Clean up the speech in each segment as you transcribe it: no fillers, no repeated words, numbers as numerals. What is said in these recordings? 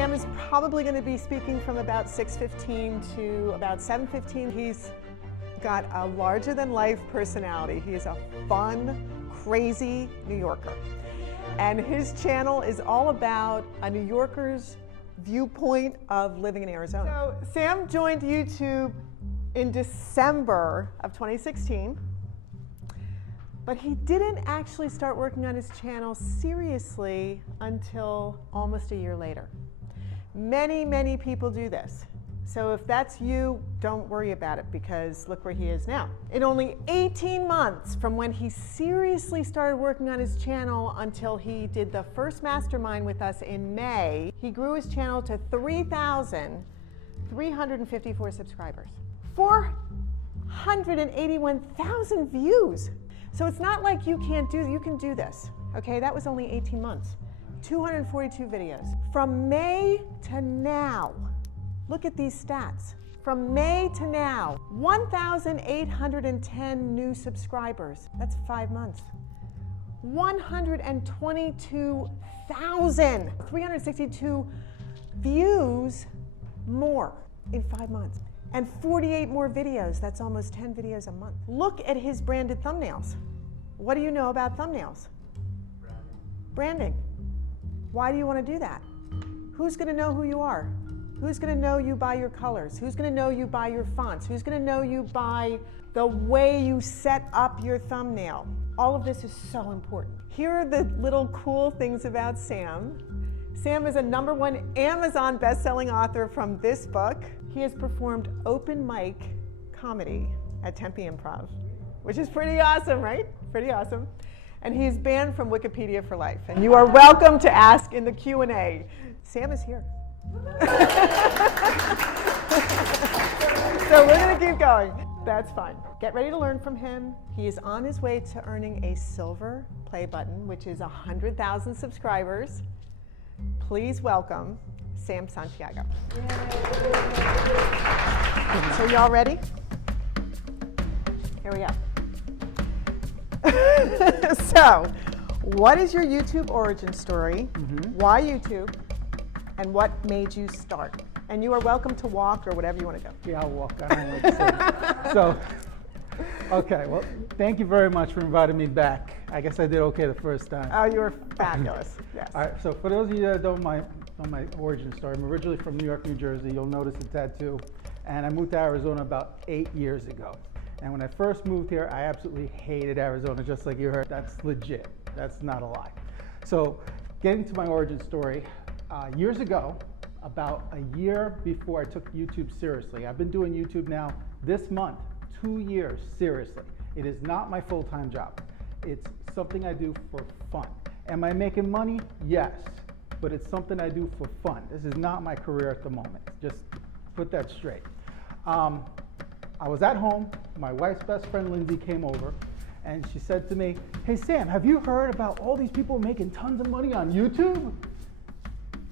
Sam is probably going to be speaking from about 6:15 to about 7:15. He's got a larger-than-life personality. He is a fun, crazy New Yorker. And his channel is all about a New Yorker's viewpoint of living in Arizona. So Sam joined YouTube in December of 2016, but he didn't actually start working on his channel seriously until almost a year later. Many, many people do this. So if that's you, don't worry about it, because look where he is now. In only 18 months from when he seriously started working on his channel until he did the first mastermind with us in May, he grew his channel to 3,354 subscribers. 481,000 views. So it's not like you can't do, you can do this, okay? That was only 18 months. 242 videos. From May to now, look at these stats. From May to now, 1,810 new subscribers. That's 5 months. 122,362 views more in 5 months. And 48 more videos. That's almost 10 videos a month. Look at his branded thumbnails. What do you know about thumbnails? Branding. Why do you want to do that? Who's going to know who you are? Who's going to know you by your colors? Who's going to know you by your fonts? Who's going to know you by the way you set up your thumbnail? All of this is so important. Here are the little cool things about Sam. Sam is a #1 Amazon best-selling author from this book. He has performed open mic comedy at Tempe Improv, which is pretty awesome, right? Pretty awesome. And he's banned from Wikipedia for life. And you are welcome to ask in the Q&A. Sam is here. So we're going to keep going. That's fine. Get ready to learn from him. He is on his way to earning a silver play button, which is 100,000 subscribers. Please welcome Sam Santiago. So y'all ready? Here we go. So, what is your YouTube origin story? Why YouTube? And what made you start? And you are welcome to walk or whatever you want to go. Yeah, I'll walk. I don't like to sit. So, okay, well, thank you very much for inviting me back. I guess I did okay the first time. Oh, you were fabulous. Yes. All right, so for those of you that don't know my origin story, I'm originally from New York, New Jersey. You'll notice the tattoo. And I moved to Arizona about 8 years ago. And when I first moved here, I absolutely hated Arizona, just like you heard. That's legit. That's not a lie. So getting to my origin story, years ago, about a year before I took YouTube seriously, I've been doing YouTube now this month, 2 years seriously. It is not my full-time job. It's something I do for fun. Am I making money? Yes, but it's something I do for fun. This is not my career at the moment. Just put that straight. I was at home, my wife's best friend Lindsay came over, and she said to me, "Hey Sam, have you heard about all these people making tons of money on YouTube?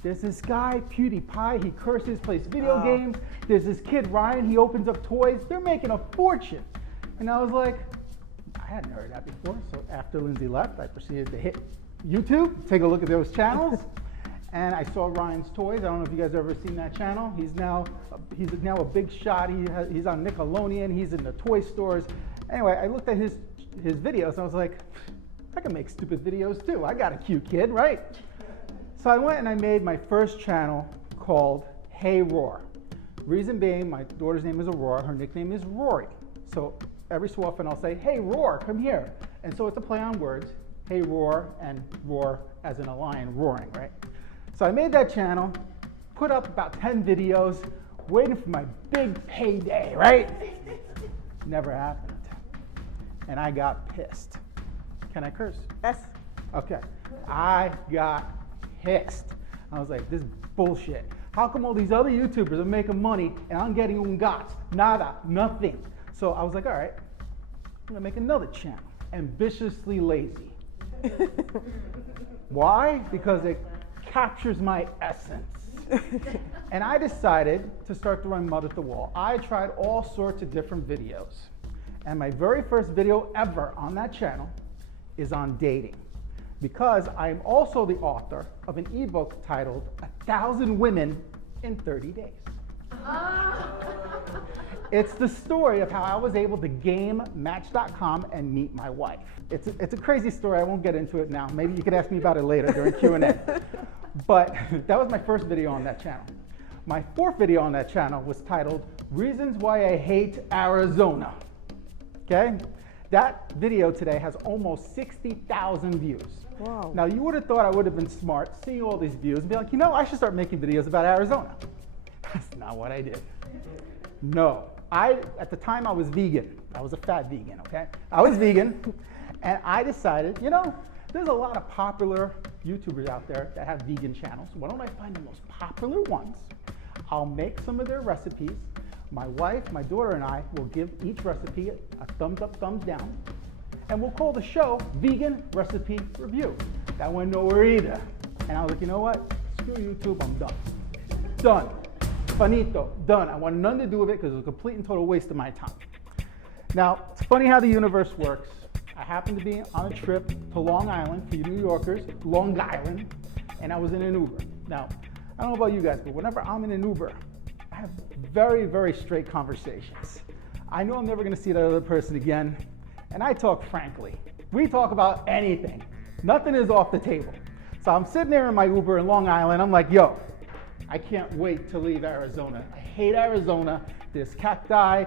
There's this guy, PewDiePie, he curses, plays video games. There's this kid, Ryan, he opens up toys. They're making a fortune." And I was like, I hadn't heard that before. So after Lindsay left, I proceeded to hit YouTube, take a look at those channels. And I saw Ryan's Toys. I don't know if you guys have ever seen that channel. He's now a big shot. He's on Nickelodeon. He's in the toy stores. Anyway, I looked at his videos and I was like, I can make stupid videos too. I got a cute kid, right? So I went and I made my first channel called Hey Roar. Reason being, my daughter's name is Aurora. Her nickname is Rory. So every so often I'll say, "Hey Roar, come here." And so it's a play on words. Hey Roar, and roar as in a lion roaring, right? So I made that channel, put up about 10 videos, waiting for my big payday, right? Never happened. And I got pissed. Can I curse? Yes. Okay. I got pissed. I was like, this is bullshit. How come all these other YouTubers are making money and I'm getting un got? Nada, nothing. So I was like, all right, I'm gonna make another channel. Ambitiously lazy. Why? Because it captures my essence. And I decided to start throwing mud at the wall. I tried all sorts of different videos. And my very first video ever on that channel is on dating. because I'm also the author of an ebook titled 1,000 Women in 30 Days. It's the story of how I was able to game Match.com and meet my wife. It's a crazy story. I won't get into it now. Maybe you could ask me about it later during Q&A. But that was my first video on that channel. My fourth video on that channel was titled Reasons Why I Hate Arizona. Okay? That video today has almost 60,000 views. Whoa. Now, you would have thought I would have been smart seeing all these views and be like, you know, I should start making videos about Arizona. That's not what I did. No. At the time, I was vegan. I was a fat vegan, okay? I was vegan, and I decided, you know, there's a lot of popular YouTubers out there that have vegan channels. Why don't I find the most popular ones? I'll make some of their recipes. My wife, my daughter, and I will give each recipe a thumbs up, thumbs down, and we'll call the show Vegan Recipe Review. That went nowhere either. And I was like, you know what? Screw YouTube, I'm done. Done. Finito. Done. I wanted nothing to do with it because it was a complete and total waste of my time. Now, it's funny how the universe works. I happened to be on a trip to Long Island, for you New Yorkers, Long Island, and I was in an Uber. Now, I don't know about you guys, but whenever I'm in an Uber, I have very, very straight conversations. I know I'm never going to see that other person again, and I talk frankly. We talk about anything. Nothing is off the table. So I'm sitting there in my Uber in Long Island. I'm like, yo, I can't wait to leave Arizona. I hate Arizona. There's cacti.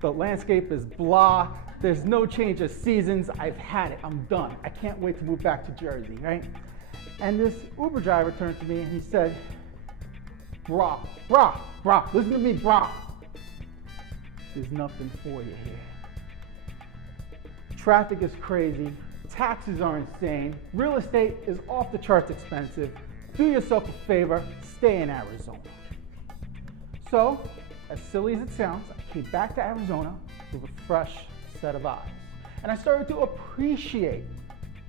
The landscape is blah. There's no change of seasons. I've had it. I'm done. I can't wait to move back to Jersey, right? And this Uber driver turned to me and he said, brah, listen to me, brah. There's nothing for you here. Traffic is crazy. Taxes are insane. Real estate is off the charts expensive. Do yourself a favor, stay in Arizona. So, as silly as it sounds, I came back to Arizona with a fresh set of eyes. And I started to appreciate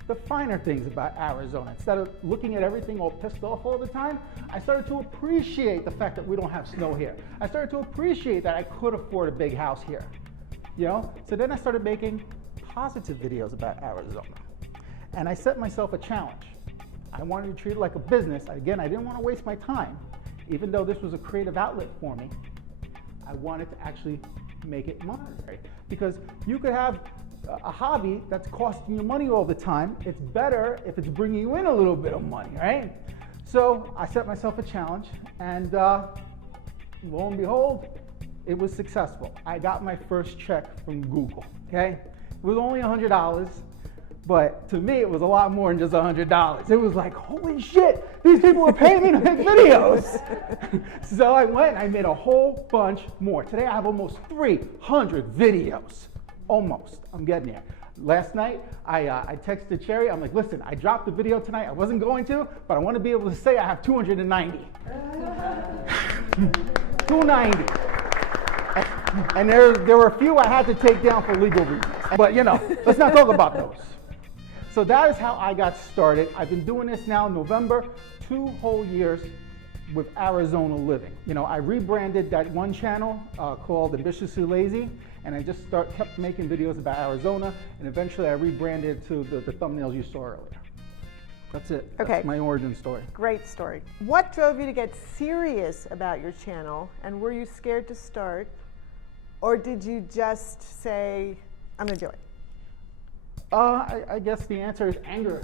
the finer things about Arizona. Instead of looking at everything all pissed off all the time, I started to appreciate the fact that we don't have snow here. I started to appreciate that I could afford a big house here. You know? So then I started making positive videos about Arizona. And I set myself a challenge. I wanted to treat it like a business. Again, I didn't want to waste my time. Even though this was a creative outlet for me, I wanted to actually make it monetary. Because you could have a hobby that's costing you money all the time. It's better if it's bringing you in a little bit of money, right? So I set myself a challenge, and lo and behold, it was successful. I got my first check from Google, okay? It was only $100, but to me, it was a lot more than just $100. It was like, holy shit, these people are paying me to make videos. So I went and I made a whole bunch more. Today, I have almost 300 videos. Almost. I'm getting there. Last night, I texted Sheri. I'm like, listen, I dropped the video tonight. I wasn't going to, but I want to be able to say I have 290. 290. And there were a few I had to take down for legal reasons. But, you know, let's not talk about those. So that is how I got started. I've been doing this now, November, 2 whole years with Arizona Living. You know, I rebranded that one channel called Ambitiously Lazy, and I just kept making videos about Arizona, and eventually I rebranded to the thumbnails you saw earlier. That's it. Okay. That's my origin story. Great story. What drove you to get serious about your channel, and were you scared to start, or did you just say, I'm gonna do it? I guess the answer is anger.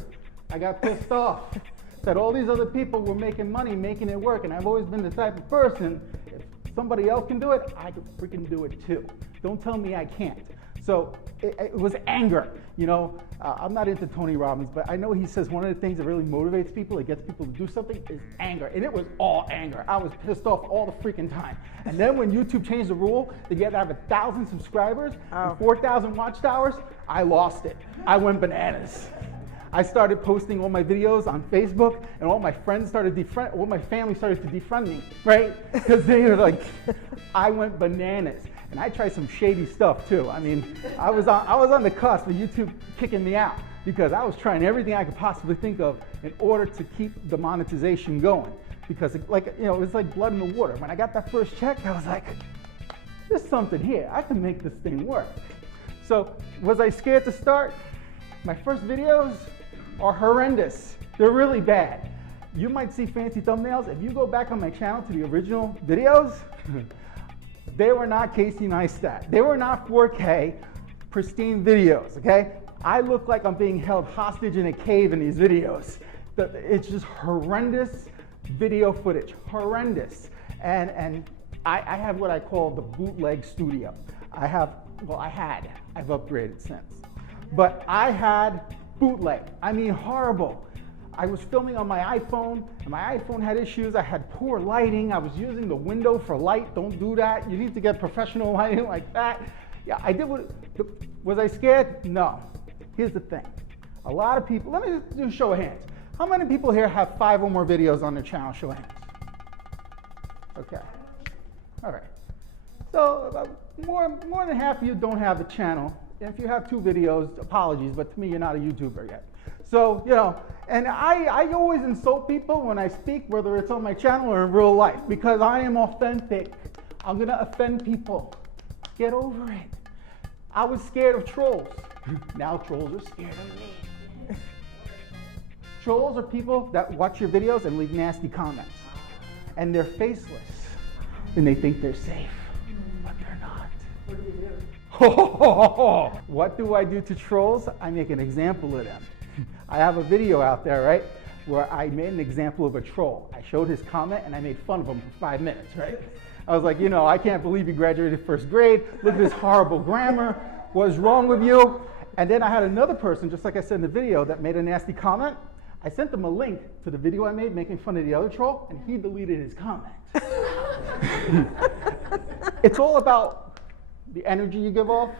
I got pissed off that all these other people were making money, making it work, and I've always been the type of person, if somebody else can do it, I can freaking do it too. Don't tell me I can't. So it was anger. You know, I'm not into Tony Robbins, but I know he says one of the things that really motivates people, that gets people to do something, is anger. And it was all anger. I was pissed off all the freaking time. And then when YouTube changed the rule that you had to have 1,000 subscribers and 4,000 watch hours, I lost it. I went bananas. I started posting all my videos on Facebook, and all my friends started all my family started to defriend me, right? Because they were like, I went bananas. And I tried some shady stuff too. I mean, I was on the cusp of YouTube kicking me out because I was trying everything I could possibly think of in order to keep the monetization going. Because it was like blood in the water. When I got that first check, I was like, there's something here. I can make this thing work. So was I scared to start? My first videos, are horrendous. They're really bad. You might see fancy thumbnails. If you go back on my channel to the original videos, they were not Casey Neistat. They were not 4K pristine videos, okay? I look like I'm being held hostage in a cave in these videos. It's just horrendous video footage, horrendous. And I have what I call the bootleg studio. I've upgraded since. But I had bootleg, I mean horrible. I was filming on my iPhone, and my iPhone had issues. I had poor lighting. I was using the window for light. Don't do that. You need to get professional lighting like that. Yeah, I did was I scared? No. Here's the thing. A lot of people, let me do a show of hands. How many people here have 5 or more videos on their channel? Show of hands. Okay. All right. So more than half of you don't have a channel. If you have 2 videos, apologies, but to me, you're not a YouTuber yet. So, you know, and I always insult people when I speak, whether it's on my channel or in real life, because I am authentic. I'm gonna offend people. Get over it. I was scared of trolls. Now trolls are scared of me. Trolls are people that watch your videos and leave nasty comments. And they're faceless. And they think they're safe, but they're not. What do you do? What do I do to trolls? I make an example of them. I have a video out there, right, where I made an example of a troll. I showed his comment and I made fun of him for 5 minutes, right? I was like, you know, I can't believe you graduated 1st grade. Look at this horrible grammar. What's wrong with you? And then I had another person, just like I said in the video, that made a nasty comment. I sent them a link to the video I made making fun of the other troll, and he deleted his comment. It's all about the energy you give off.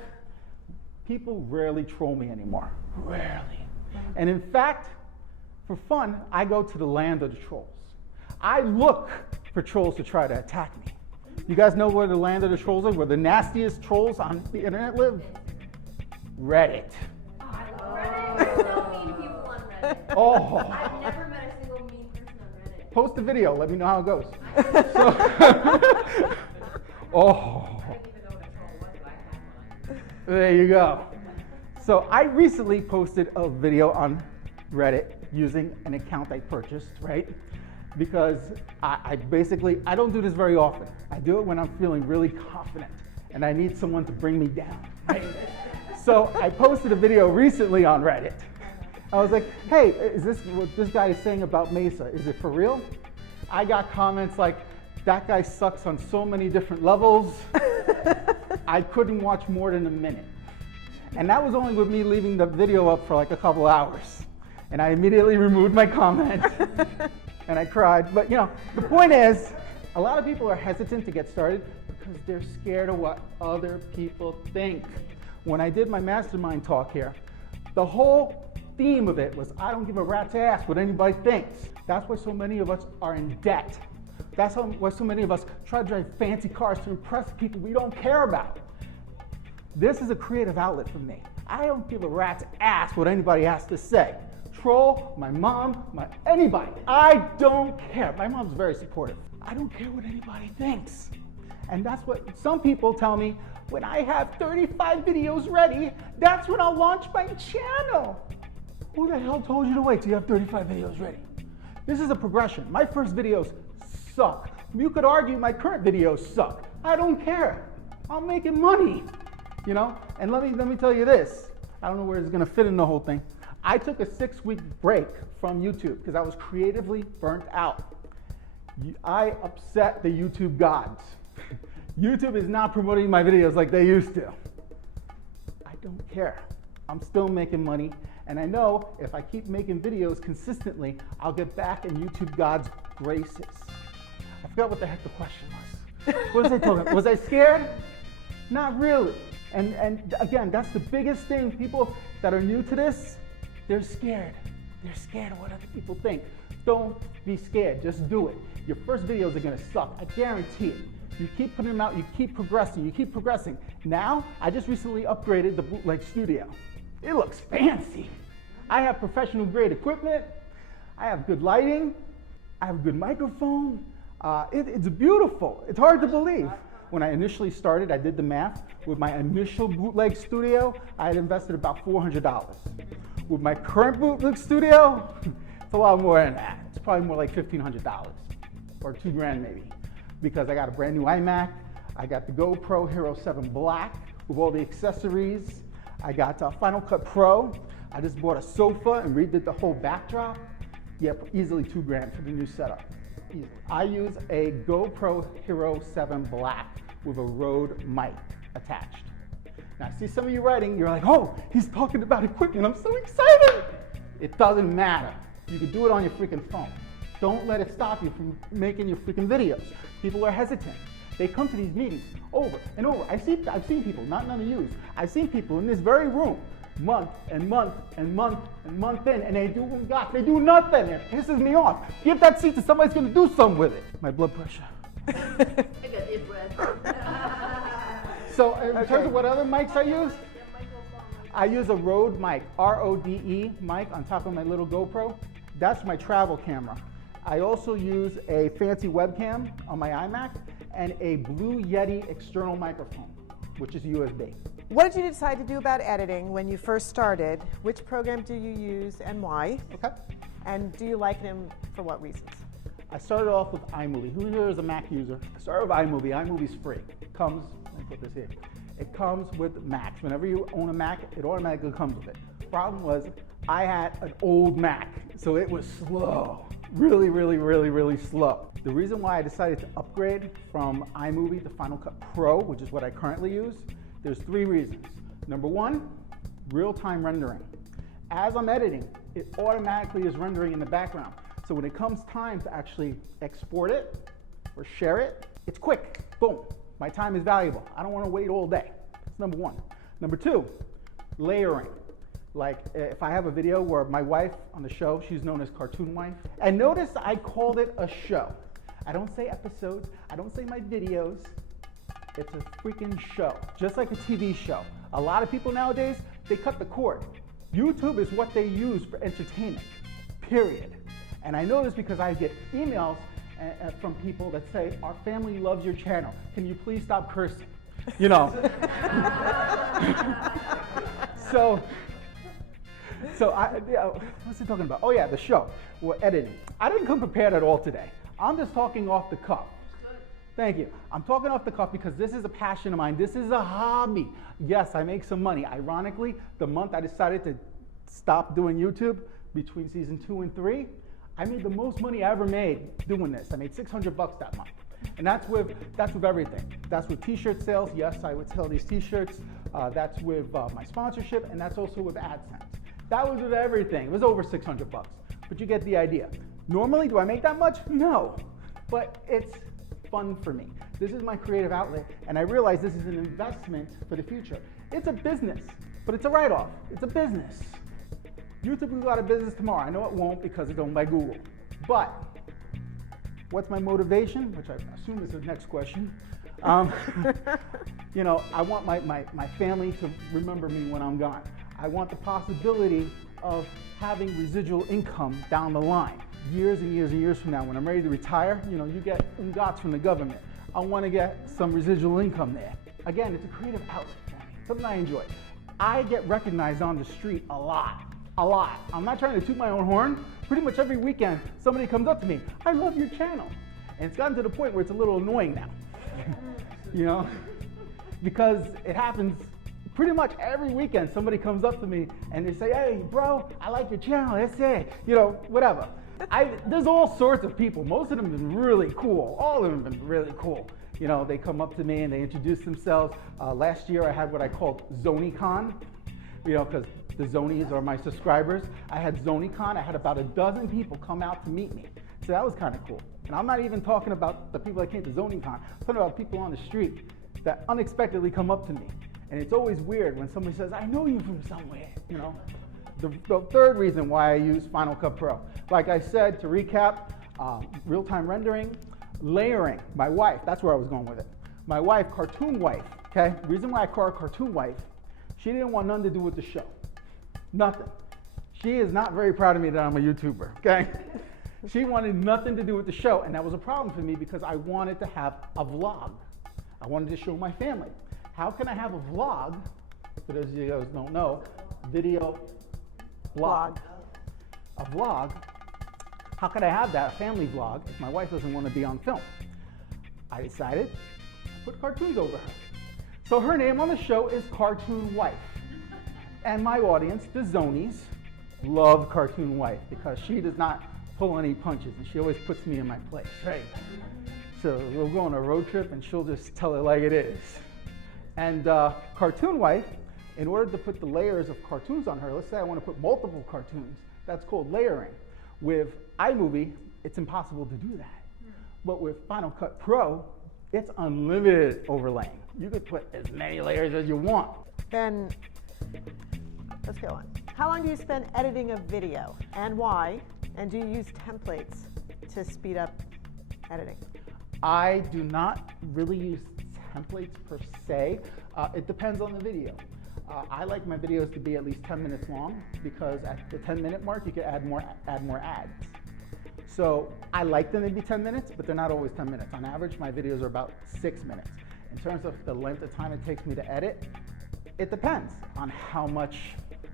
People rarely troll me anymore. Rarely. And in fact, for fun, I go to the land of the trolls. I look for trolls to try to attack me. You guys know where the land of the trolls is? Where the nastiest trolls on the internet live? Reddit. Reddit, there's no mean people on Reddit. Oh. I've never met a single mean person on Reddit. Post a video. Let me know how it goes. Oh. I don't even know what a troll was, but I have one. There you go. So I recently posted a video on Reddit using an account I purchased, right? Because I don't do this very often. I do it when I'm feeling really confident and I need someone to bring me down, right? So I posted a video recently on Reddit. I was like, hey, is this what this guy is saying about Mesa? Is it for real? I got comments like, that guy sucks on so many different levels. I couldn't watch more than a minute. And that was only with me leaving the video up for like a couple hours. And I immediately removed my comment and I cried. But you know, the point is, a lot of people are hesitant to get started because they're scared of what other people think. When I did my mastermind talk here, the whole theme of it was, I don't give a rat's ass what anybody thinks. That's why so many of us are in debt. That's why so many of us try to drive fancy cars to impress people we don't care about. This is a creative outlet for me. I don't give a rat's ass what anybody has to say. Troll, my mom, anybody. I don't care. My mom's very supportive. I don't care what anybody thinks. And that's what some people tell me, when I have 35 videos ready, that's when I'll launch my channel. Who the hell told you to wait till you have 35 videos ready? This is a progression. My first videos suck. You could argue my current videos suck. I don't care. I'm making money, you know? And let me tell you this. I don't know where it's gonna fit in the whole thing. I took a 6-week break from YouTube because I was creatively burnt out. I upset the YouTube gods. YouTube is not promoting my videos like they used to. I don't care. I'm still making money, and I know if I keep making videos consistently, I'll get back in YouTube God's graces. I forgot what the heck the question was. What was I talking about? Was I scared? Not really. And again, that's the biggest thing. People that are new to this, they're scared. They're scared of what other people think. Don't be scared, just do it. Your first videos are gonna suck, I guarantee it. You keep putting them out, you keep progressing. Now, I just recently upgraded the bootleg studio. It looks fancy. I have professional grade equipment, I have good lighting, I have a good microphone. It's beautiful, it's hard to believe. when I initially started, I did the math. With my initial bootleg studio, I had invested about $400. With my current bootleg studio, it's a lot more than that. It's probably more like $1,500 or $2,000 maybe, because I got a brand new iMac. I got the GoPro Hero 7 Black with all the accessories. I got Final Cut Pro. I just bought a sofa and redid the whole backdrop. Yep, easily $2,000 for the new setup. Easily. I use a GoPro Hero 7 Black with a Rode mic attached. Now, I see some of you writing, you're like, oh, he's talking about equipment. I'm so excited. It doesn't matter. You can do it on your freaking phone. Don't let it stop you from making your freaking videos. People are hesitant. They come to these meetings over and over. I've seen people, not none of you. I've seen people in this very room month and month and month and month in, and they do nothing. It pisses me off. Give that seat to somebody who's gonna do something with it. My blood pressure. I got deep breath. So in terms of what other mics I use a Rode mic, R-O-D-E mic on top of my little GoPro. That's my travel camera. I also use a fancy webcam on my iMac and a Blue Yeti external microphone, which is USB. What did you decide to do about editing when you first started? Which program do you use and why? Okay. And do you like them for what reasons? I started off with iMovie. Who here is a Mac user? I started with iMovie. iMovie's free. It comes, let me put this here. It comes with Macs. Whenever you own a Mac, it automatically comes with it. Problem was, I had an old Mac, so it was slow. Really, really, really, really slow. The reason why I decided to upgrade from iMovie to Final Cut Pro, which is what I currently use, there's 3 reasons. Number 1, real-time rendering. As I'm editing, it automatically is rendering in the background. So when it comes time to actually export it or share it, it's quick, boom. My time is valuable. I don't want to wait all day. That's number 1. Number 2, layering. Like if I have a video where my wife on the show, she's known as Cartoon Wife. And notice I called it a show. I don't say episodes, I don't say my videos. It's a freaking show, just like a TV show. A lot of people nowadays, they cut the cord. YouTube is what they use for entertainment, period. And I know this because I get emails from people that say, our family loves your channel. Can you please stop cursing? You know. So what's he talking about? Oh yeah, the show. We're editing. I didn't come prepared at all today. I'm just talking off the cuff. Thank you. I'm talking off the cuff because this is a passion of mine. This is a hobby. Yes, I make some money. Ironically, the month I decided to stop doing YouTube, between season 2 and 3, I made the most money I ever made doing this. I made $600 that month. And that's with everything. That's with t-shirt sales. Yes, I would sell these t-shirts. That's with my sponsorship, and that's also with AdSense. That was with everything. It was over $600, but you get the idea. Normally, do I make that much? No, but it's fun for me. This is my creative outlet, and I realize this is an investment for the future. It's a business, but it's a write-off. It's a business. YouTube will go out of business tomorrow. I know it won't because it's owned by Google. But what's my motivation? Which I assume is the next question. You know, I want my family to remember me when I'm gone. I want the possibility of having residual income down the line. Years and years and years from now, when I'm ready to retire, you know, you get ungots from the government. I want to get some residual income there. Again, it's a creative outlet for me, something I enjoy. I get recognized on the street a lot. I'm not trying to toot my own horn. Pretty much every weekend, somebody comes up to me, I love your channel. And it's gotten to the point where it's a little annoying now, you know, because it happens pretty much every weekend. Somebody comes up to me and they say, hey, bro, I like your channel, that's it, you know, whatever. There's all sorts of people. Most of them have been really cool. All of them have been really cool. You know, they come up to me and they introduce themselves. Last year I had what I called ZonyCon, you know, because the Zonies are my subscribers. I had ZonyCon. I had about a dozen people come out to meet me. So that was kind of cool. And I'm not even talking about the people that came to ZonyCon. I'm talking about people on the street that unexpectedly come up to me. And it's always weird when somebody says, I know you from somewhere, you know. The third reason why I use Final Cut Pro. Like I said, to recap, real-time rendering, layering. My wife, that's where I was going with it. My wife, Cartoon Wife, okay? The reason why I call her Cartoon Wife, she didn't want nothing to do with the show. Nothing. She is not very proud of me that I'm a YouTuber, okay? She wanted nothing to do with the show, and that was a problem for me because I wanted to have a vlog. I wanted to show my family. How can I have a vlog, for those of you guys who don't know, video blog. A vlog, how can I have that, a family vlog, if my wife doesn't want to be on film? I decided to put cartoons over her. So her name on the show is Cartoon Wife. And my audience, the Zonies, love Cartoon Wife because she does not pull any punches and she always puts me in my place, right? So we'll go on a road trip and she'll just tell it like it is. And Cartoon Wife, in order to put the layers of cartoons on her, let's say I want to put multiple cartoons, that's called layering. With iMovie, it's impossible to do that. But with Final Cut Pro, it's unlimited overlaying. You could put as many layers as you want. Then, let's go on. How long do you spend editing a video and why? And do you use templates to speed up editing? I do not really use templates per se. It depends on the video. I like my videos to be at least 10 minutes long because at the 10-minute mark, you can add more ads. So I like them to be 10 minutes, but they're not always 10 minutes. On average, my videos are about 6 minutes. In terms of the length of time it takes me to edit, it depends on how much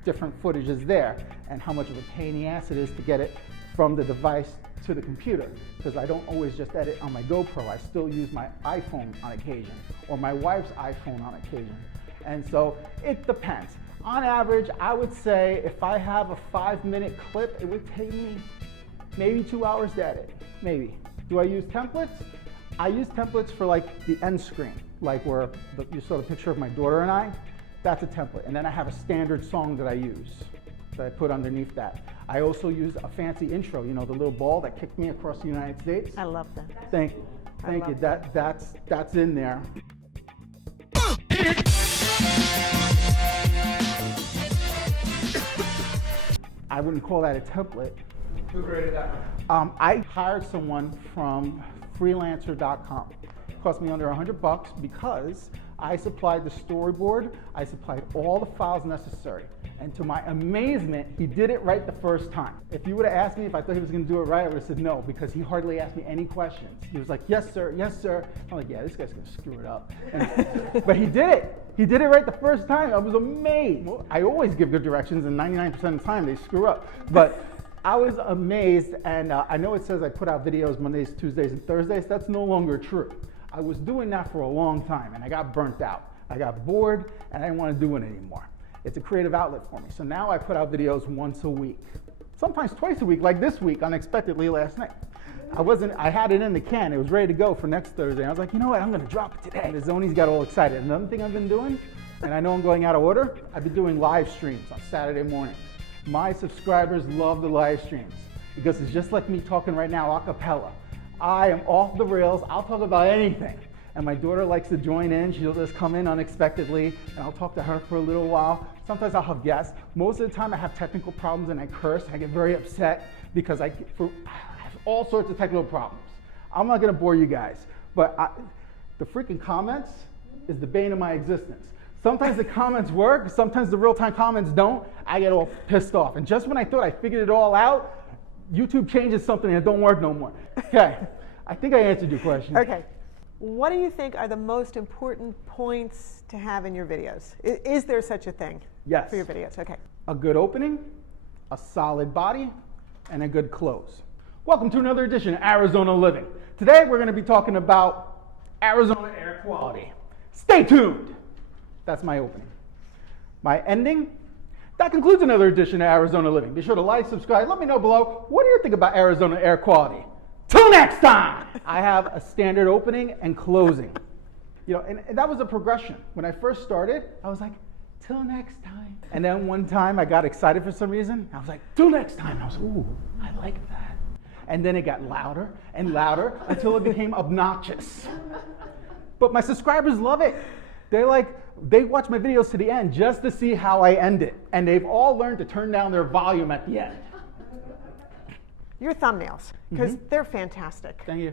different footage is there and how much of a pain in the ass it is to get it from the device to the computer, because I don't always just edit on my GoPro. I still use my iPhone on occasion or my wife's iPhone on occasion. And so it depends. On average, I would say if I have a 5-minute clip, it would take me maybe 2 hours to edit, maybe. Do I use templates? I use templates for like the end screen, like where you saw the picture of my daughter and I. That's a template. And then I have a standard song that I use, that I put underneath that. I also use a fancy intro, you know, the little ball that kicked me across the United States. I love that. Thank you. That's in there. I wouldn't call that a template. Who created that? I hired someone from freelancer.com. It cost me under $100 because I supplied the storyboard, I supplied all the files necessary. And to my amazement, he did it right the first time. If you would have asked me if I thought he was going to do it right, I would have said no, because he hardly asked me any questions. He was like, yes, sir, yes, sir. I'm like, yeah, this guy's going to screw it up. But he did it. He did it right the first time. I was amazed. I always give good directions, and 99% of the time they screw up. But I was amazed, and I know it says I put out videos Mondays, Tuesdays, and Thursdays. That's no longer true. I was doing that for a long time, and I got burnt out. I got bored, and I didn't want to do it anymore. It's a creative outlet for me. So now I put out videos once a week, sometimes twice a week, like this week, unexpectedly last night. I had it in the can. It was ready to go for next Thursday. I was like, you know what? I'm going to drop it today. And the Zonies got all excited. Another thing I've been doing, and I know I'm going out of order, I've been doing live streams on Saturday mornings. My subscribers love the live streams because it's just like me talking right now a cappella. I am off the rails. I'll talk about anything. And my daughter likes to join in. She'll just come in unexpectedly, and I'll talk to her for a little while. Sometimes I'll have guests. Most of the time I have technical problems and I curse. I get very upset because I have all sorts of technical problems. I'm not going to bore you guys, but the freaking comments is the bane of my existence. Sometimes the comments work, sometimes the real-time comments don't. I get all pissed off. And just when I thought I figured it all out, YouTube changes something and it don't work no more. Okay, I think I answered your question. Okay. What do you think are the most important points to have in your videos? Is there such a thing? Yes. For your videos? Okay. A good opening, a solid body, and a good close. Welcome to another edition of Arizona Living. Today we're going to be talking about Arizona air quality. Stay tuned. That's my opening. My ending, that concludes another edition of Arizona Living. Be sure to like, subscribe, let me know below, what do you think about Arizona air quality? Till next time! I have a standard opening and closing. You know, and that was a progression. When I first started, I was like, till next time. And then one time I got excited for some reason. I was like, till next time. I was, ooh, I like that. And then it got louder and louder until it became obnoxious. But my subscribers love it. They watch my videos to the end just to see how I end it. And they've all learned to turn down their volume at the end. Your thumbnails, because they're fantastic. Thank you.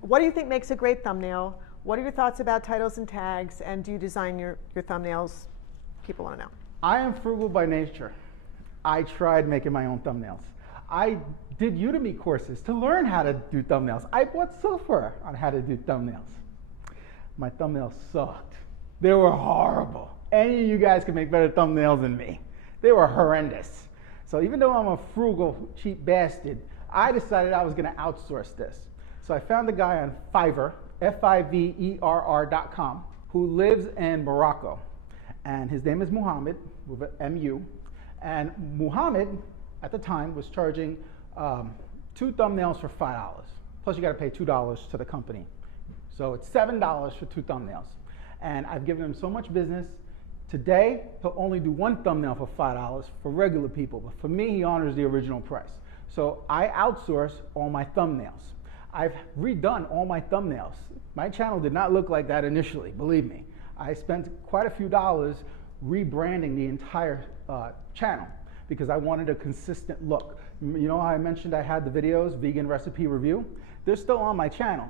What do you think makes a great thumbnail? What are your thoughts about titles and tags? And do you design your thumbnails? People want to know. I am frugal by nature. I tried making my own thumbnails. I did Udemy courses to learn how to do thumbnails. I bought software on how to do thumbnails. My thumbnails sucked. They were horrible. Any of you guys can make better thumbnails than me. They were horrendous. So even though I'm a frugal, cheap bastard, I decided I was gonna outsource this. So I found a guy on Fiverr, Fiverr.com, who lives in Morocco. And his name is Muhammad, with an M-U. And Muhammad, at the time, was charging 2 thumbnails for $5. Plus you gotta pay $2 to the company. So it's $7 for 2 thumbnails. And I've given him so much business. Today, he'll only do 1 thumbnail for $5 for regular people. But for me, he honors the original price. So I outsource all my thumbnails. I've redone all my thumbnails. My channel did not look like that initially, believe me. I spent quite a few dollars rebranding the entire channel because I wanted a consistent look. You know how I mentioned I had the videos, vegan recipe review? They're still on my channel.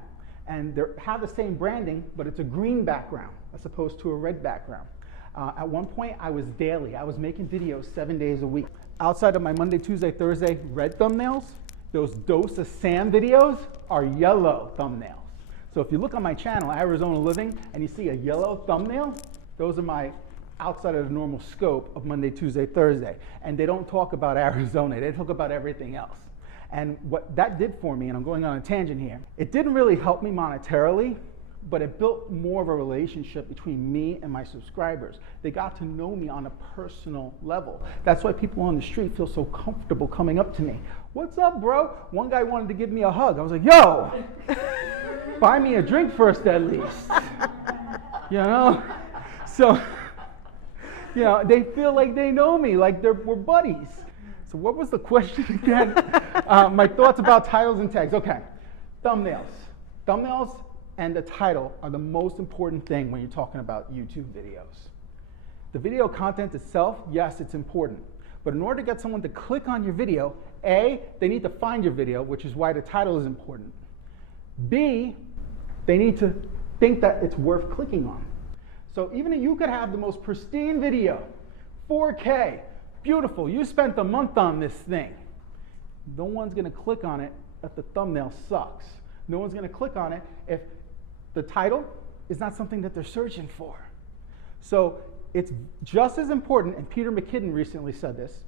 And they have the same branding, but it's a green background as opposed to a red background. At one point, I was daily. I was making videos 7 days a week. Outside of my Monday, Tuesday, Thursday red thumbnails, those Dose of Sam videos are yellow thumbnails. So if you look on my channel, Arizona Living, and you see a yellow thumbnail, those are my outside of the normal scope of Monday, Tuesday, Thursday. And they don't talk about Arizona, they talk about everything else. And what that did for me, and I'm going on a tangent here, it didn't really help me monetarily, but it built more of a relationship between me and my subscribers. They got to know me on a personal level. That's why people on the street feel so comfortable coming up to me. What's up, bro? One guy wanted to give me a hug. I was like, yo, buy me a drink first at least. You know? So, you know, they feel like they know me, like we're buddies. So what was the question again? My thoughts about titles and tags. Okay, thumbnails. Thumbnails and the title are the most important thing when you're talking about YouTube videos. The video content itself, yes, it's important. But in order to get someone to click on your video, A, they need to find your video, which is why the title is important. B, they need to think that it's worth clicking on. So even if you could have the most pristine video, 4K, beautiful, you spent a month on this thing. No one's gonna click on it if the thumbnail sucks. No one's gonna click on it if the title is not something that they're searching for. So it's just as important, and Peter McKinnon recently said this,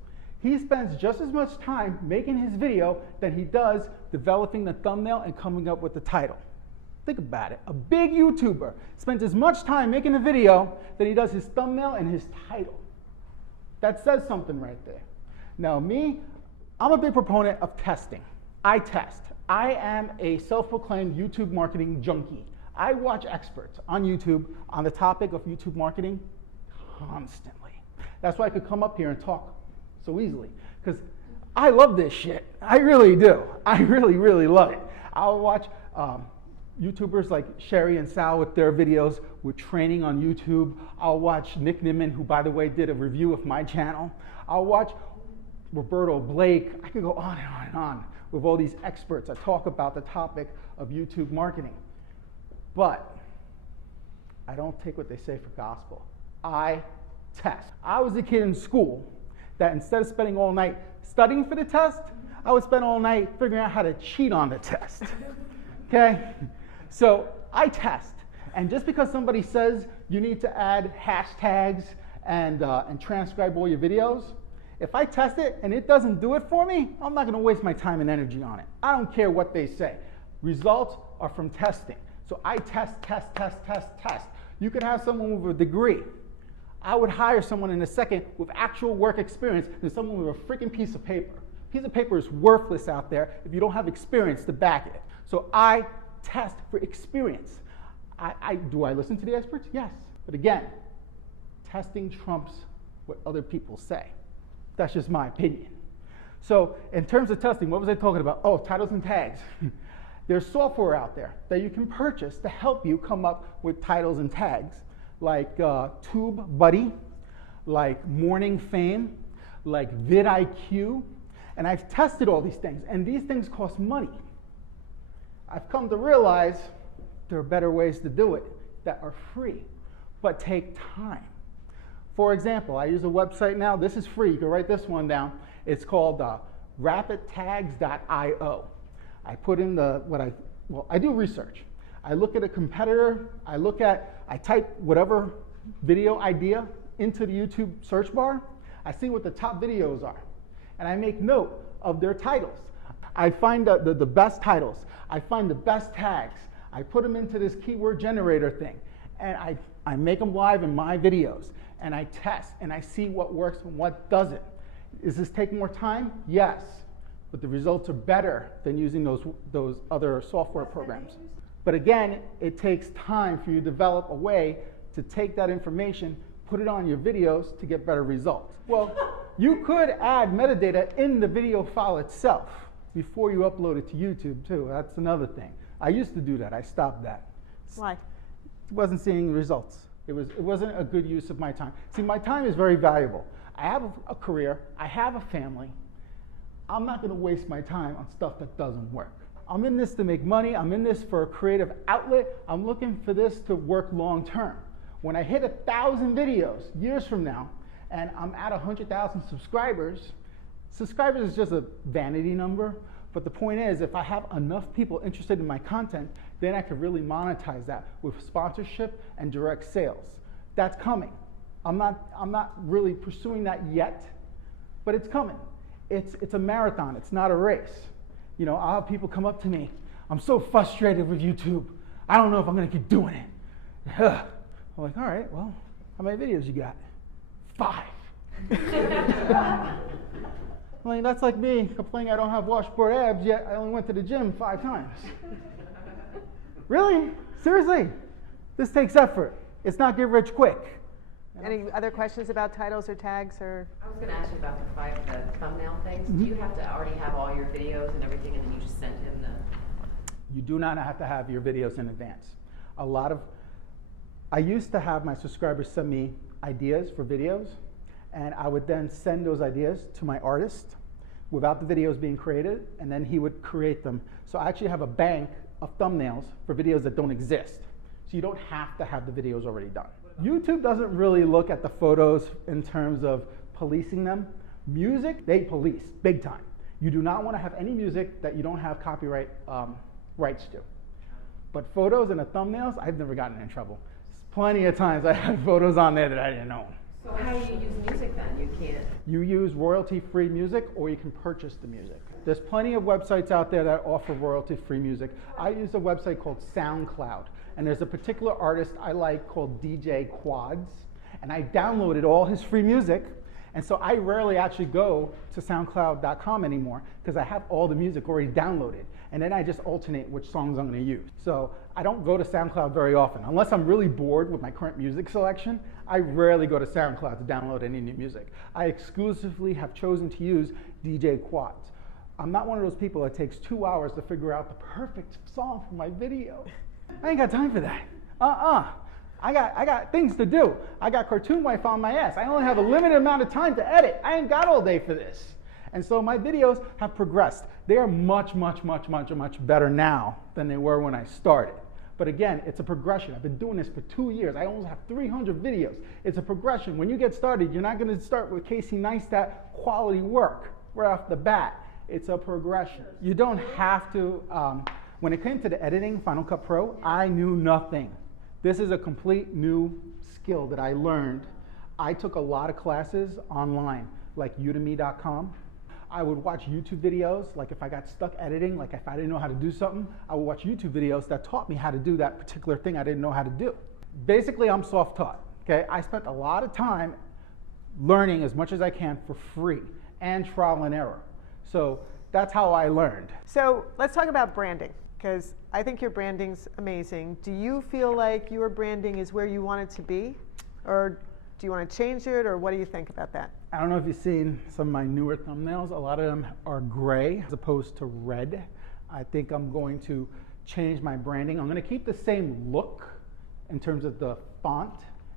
he spends just as much time making his video than he does developing the thumbnail and coming up with the title. Think about it. A big YouTuber spends as much time making a video than he does his thumbnail and his title. That says something right there. Now me, I'm a big proponent of testing. I test. I am a self-proclaimed YouTube marketing junkie. I watch experts on YouTube on the topic of YouTube marketing constantly. That's why I could come up here and talk so easily, because I love this shit. I really do. I really, really love it. I'll watch YouTubers like Sheri and Sal with their videos with training on YouTube. I'll watch Nick Nimmin, who, by the way, did a review of my channel. I'll watch Roberto Blake. I could go on and on and on with all these experts that talk about the topic of YouTube marketing. But I don't take what they say for gospel. I test. I was a kid in school that instead of spending all night studying for the test, I would spend all night figuring out how to cheat on the test. Okay? So I test. And just because somebody says you need to add hashtags and transcribe all your videos, if I test it and it doesn't do it for me, I'm not going to waste my time and energy on it. I don't care what they say. Results are from testing. So I test. You could have someone with a degree. I would hire someone in a second with actual work experience than someone with a freaking piece of paper. A piece of paper is worthless out there if you don't have experience to back it. So I test for experience. Do I listen to the experts? Yes. But again, testing trumps what other people say. That's just my opinion. So in terms of testing, what was I talking about? Oh, titles and tags. There's software out there that you can purchase to help you come up with titles and tags, like TubeBuddy, like Morning Fame, like vidIQ, and I've tested all these things, and these things cost money. I've come to realize there are better ways to do it that are free, but take time. For example, I use a website now. This is free. You can write this one down. It's called rapidtags.io. I put in I do research. I look at a competitor, I type whatever video idea into the YouTube search bar, I see what the top videos are, and I make note of their titles. I find the best titles, I find the best tags, I put them into this keyword generator thing, and I make them live in my videos, and I test, and I see what works and what doesn't. Is this taking more time? Yes, but the results are better than using those other software programs. But again, it takes time for you to develop a way to take that information, put it on your videos to get better results. Well, you could add metadata in the video file itself before you upload it to YouTube too. That's another thing. I used to do that. I stopped that. Why? Wasn't seeing results. It wasn't a good use of my time. See, my time is very valuable. I have a career. I have a family. I'm not going to waste my time on stuff that doesn't work. I'm in this to make money. I'm in this for a creative outlet. I'm looking for this to work long term. When I hit 1,000 videos years from now, and I'm at 100,000 subscribers is just a vanity number. But the point is, if I have enough people interested in my content, then I can really monetize that with sponsorship and direct sales. That's coming. I'm not really pursuing that yet, but it's coming. It's a marathon. It's not a race. You know, I'll have people come up to me. I'm so frustrated with YouTube. I don't know if I'm going to keep doing it. I'm like, all right, well, how many videos you got? 5. I mean, that's like me complaining I don't have washboard abs, yet I only went to the gym 5 times. Really? Seriously? This takes effort. It's not get rich quick. Any other questions about titles or tags or? I was going to ask you about the thumbnail things. Do you have to already have all your videos and everything, and then you just send him the? You do not have to have your videos in advance. I used to have my subscribers send me ideas for videos, and I would then send those ideas to my artist without the videos being created, and then he would create them. So I actually have a bank of thumbnails for videos that don't exist. So you don't have to have the videos already done. YouTube doesn't really look at the photos in terms of policing them. Music, they police big time. You do not want to have any music that you don't have copyright rights to. But photos and the thumbnails, I've never gotten in trouble. Plenty of times I had photos on there that I didn't own. So how do you use music then? You can't. You use royalty-free music, or you can purchase the music. There's plenty of websites out there that offer royalty-free music. I use a website called SoundCloud, and there's a particular artist I like called DJ Quads, and I downloaded all his free music, and so I rarely actually go to SoundCloud.com anymore because I have all the music already downloaded, and then I just alternate which songs I'm going to use. So I don't go to SoundCloud very often. Unless I'm really bored with my current music selection, I rarely go to SoundCloud to download any new music. I exclusively have chosen to use DJ Quads. I'm not one of those people that takes 2 hours to figure out the perfect song for my video. I ain't got time for that. I got things to do. I got cartoon wife on my ass. I only have a limited amount of time to edit. I ain't got all day for this. And so my videos have progressed. They are much, much, much, much, much better now than they were when I started. But again, it's a progression. I've been doing this for 2 years. I almost have 300 videos. It's a progression. When you get started, you're not going to start with Casey Neistat quality work right off the bat. It's a progression. You don't have to, when it came to the editing, Final Cut Pro, I knew nothing. This is a complete new skill that I learned. I took a lot of classes online, like udemy.com. I would watch YouTube videos, like if I got stuck editing, like if I didn't know how to do something, I would watch YouTube videos that taught me how to do that particular thing I didn't know how to do. Basically, I'm self-taught, okay? I spent a lot of time learning as much as I can for free and trial and error. So that's how I learned. So let's talk about branding, because I think your branding's amazing. Do you feel like your branding is where you want it to be? Or do you want to change it, or what do you think about that? I don't know if you've seen some of my newer thumbnails. A lot of them are gray as opposed to red. I think I'm going to change my branding. I'm going to keep the same look in terms of the font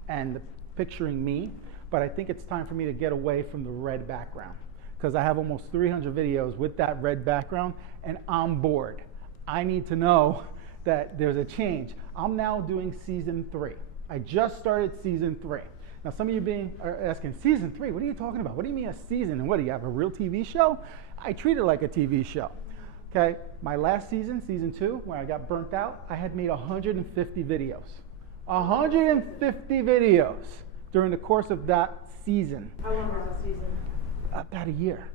and the picturing me, but I think it's time for me to get away from the red background, because I have almost 300 videos with that red background, and I'm bored. I need to know that there's a change. I'm now doing season 3. I just started season 3. Now, some of you are asking, season 3, what are you talking about? What do you mean a season? And what, do you have a real TV show? I treat it like a TV show. Okay, my last season, season 2, when I got burnt out, I had made 150 videos. 150 videos during the course of that season. How long was the season? About a year.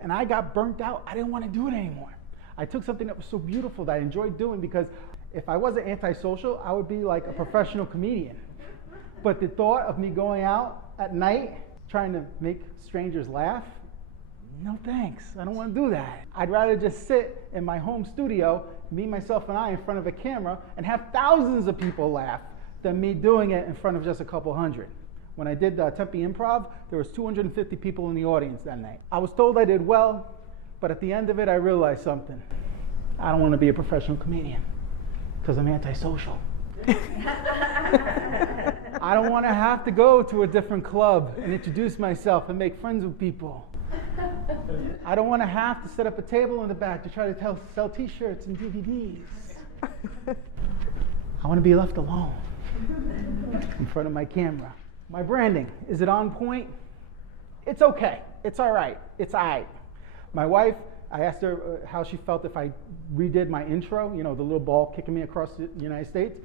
And I got burnt out. I didn't want to do it anymore. I took something that was so beautiful that I enjoyed doing, because if I wasn't antisocial, I would be like a professional comedian. But the thought of me going out at night trying to make strangers laugh, no thanks. I don't want to do that. I'd rather just sit in my home studio, me, myself, and I in front of a camera and have thousands of people laugh than me doing it in front of just a couple hundred. When I did Tempe Improv, there was 250 people in the audience that night. I was told I did well, but at the end of it, I realized something. I don't want to be a professional comedian because I'm antisocial. I don't want to have to go to a different club and introduce myself and make friends with people. I don't want to have to set up a table in the back to try to sell t-shirts and DVDs. I want to be left alone in front of my camera. My branding, is it on point? It's okay. It's all right. It's all right. My wife, I asked her how she felt if I redid my intro, you know, the little ball kicking me across the United States.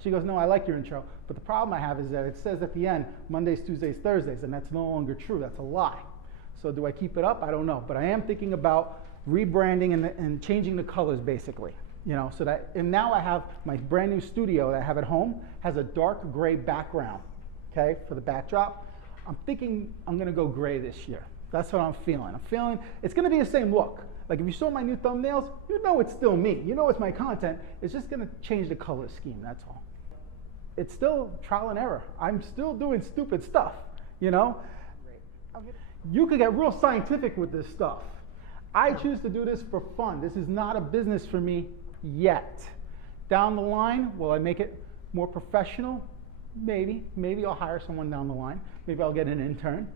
She goes, no, I like your intro, but the problem I have is that it says at the end, Mondays, Tuesdays, Thursdays, and that's no longer true. That's a lie. So do I keep it up? I don't know, but I am thinking about rebranding and changing the colors, basically. You know, so that, and now I have my brand new studio that I have at home has a dark gray background, okay, for the backdrop. I'm thinking I'm gonna go gray this year. That's what I'm feeling. I'm feeling it's gonna be the same look. Like if you saw my new thumbnails, you know it's still me. You know it's my content. It's just gonna change the color scheme, that's all. It's still trial and error. I'm still doing stupid stuff, you know? You could get real scientific with this stuff. I choose to do this for fun. This is not a business for me yet. Down the line, will I make it more professional? Maybe. Maybe I'll hire someone down the line. Maybe I'll get an intern.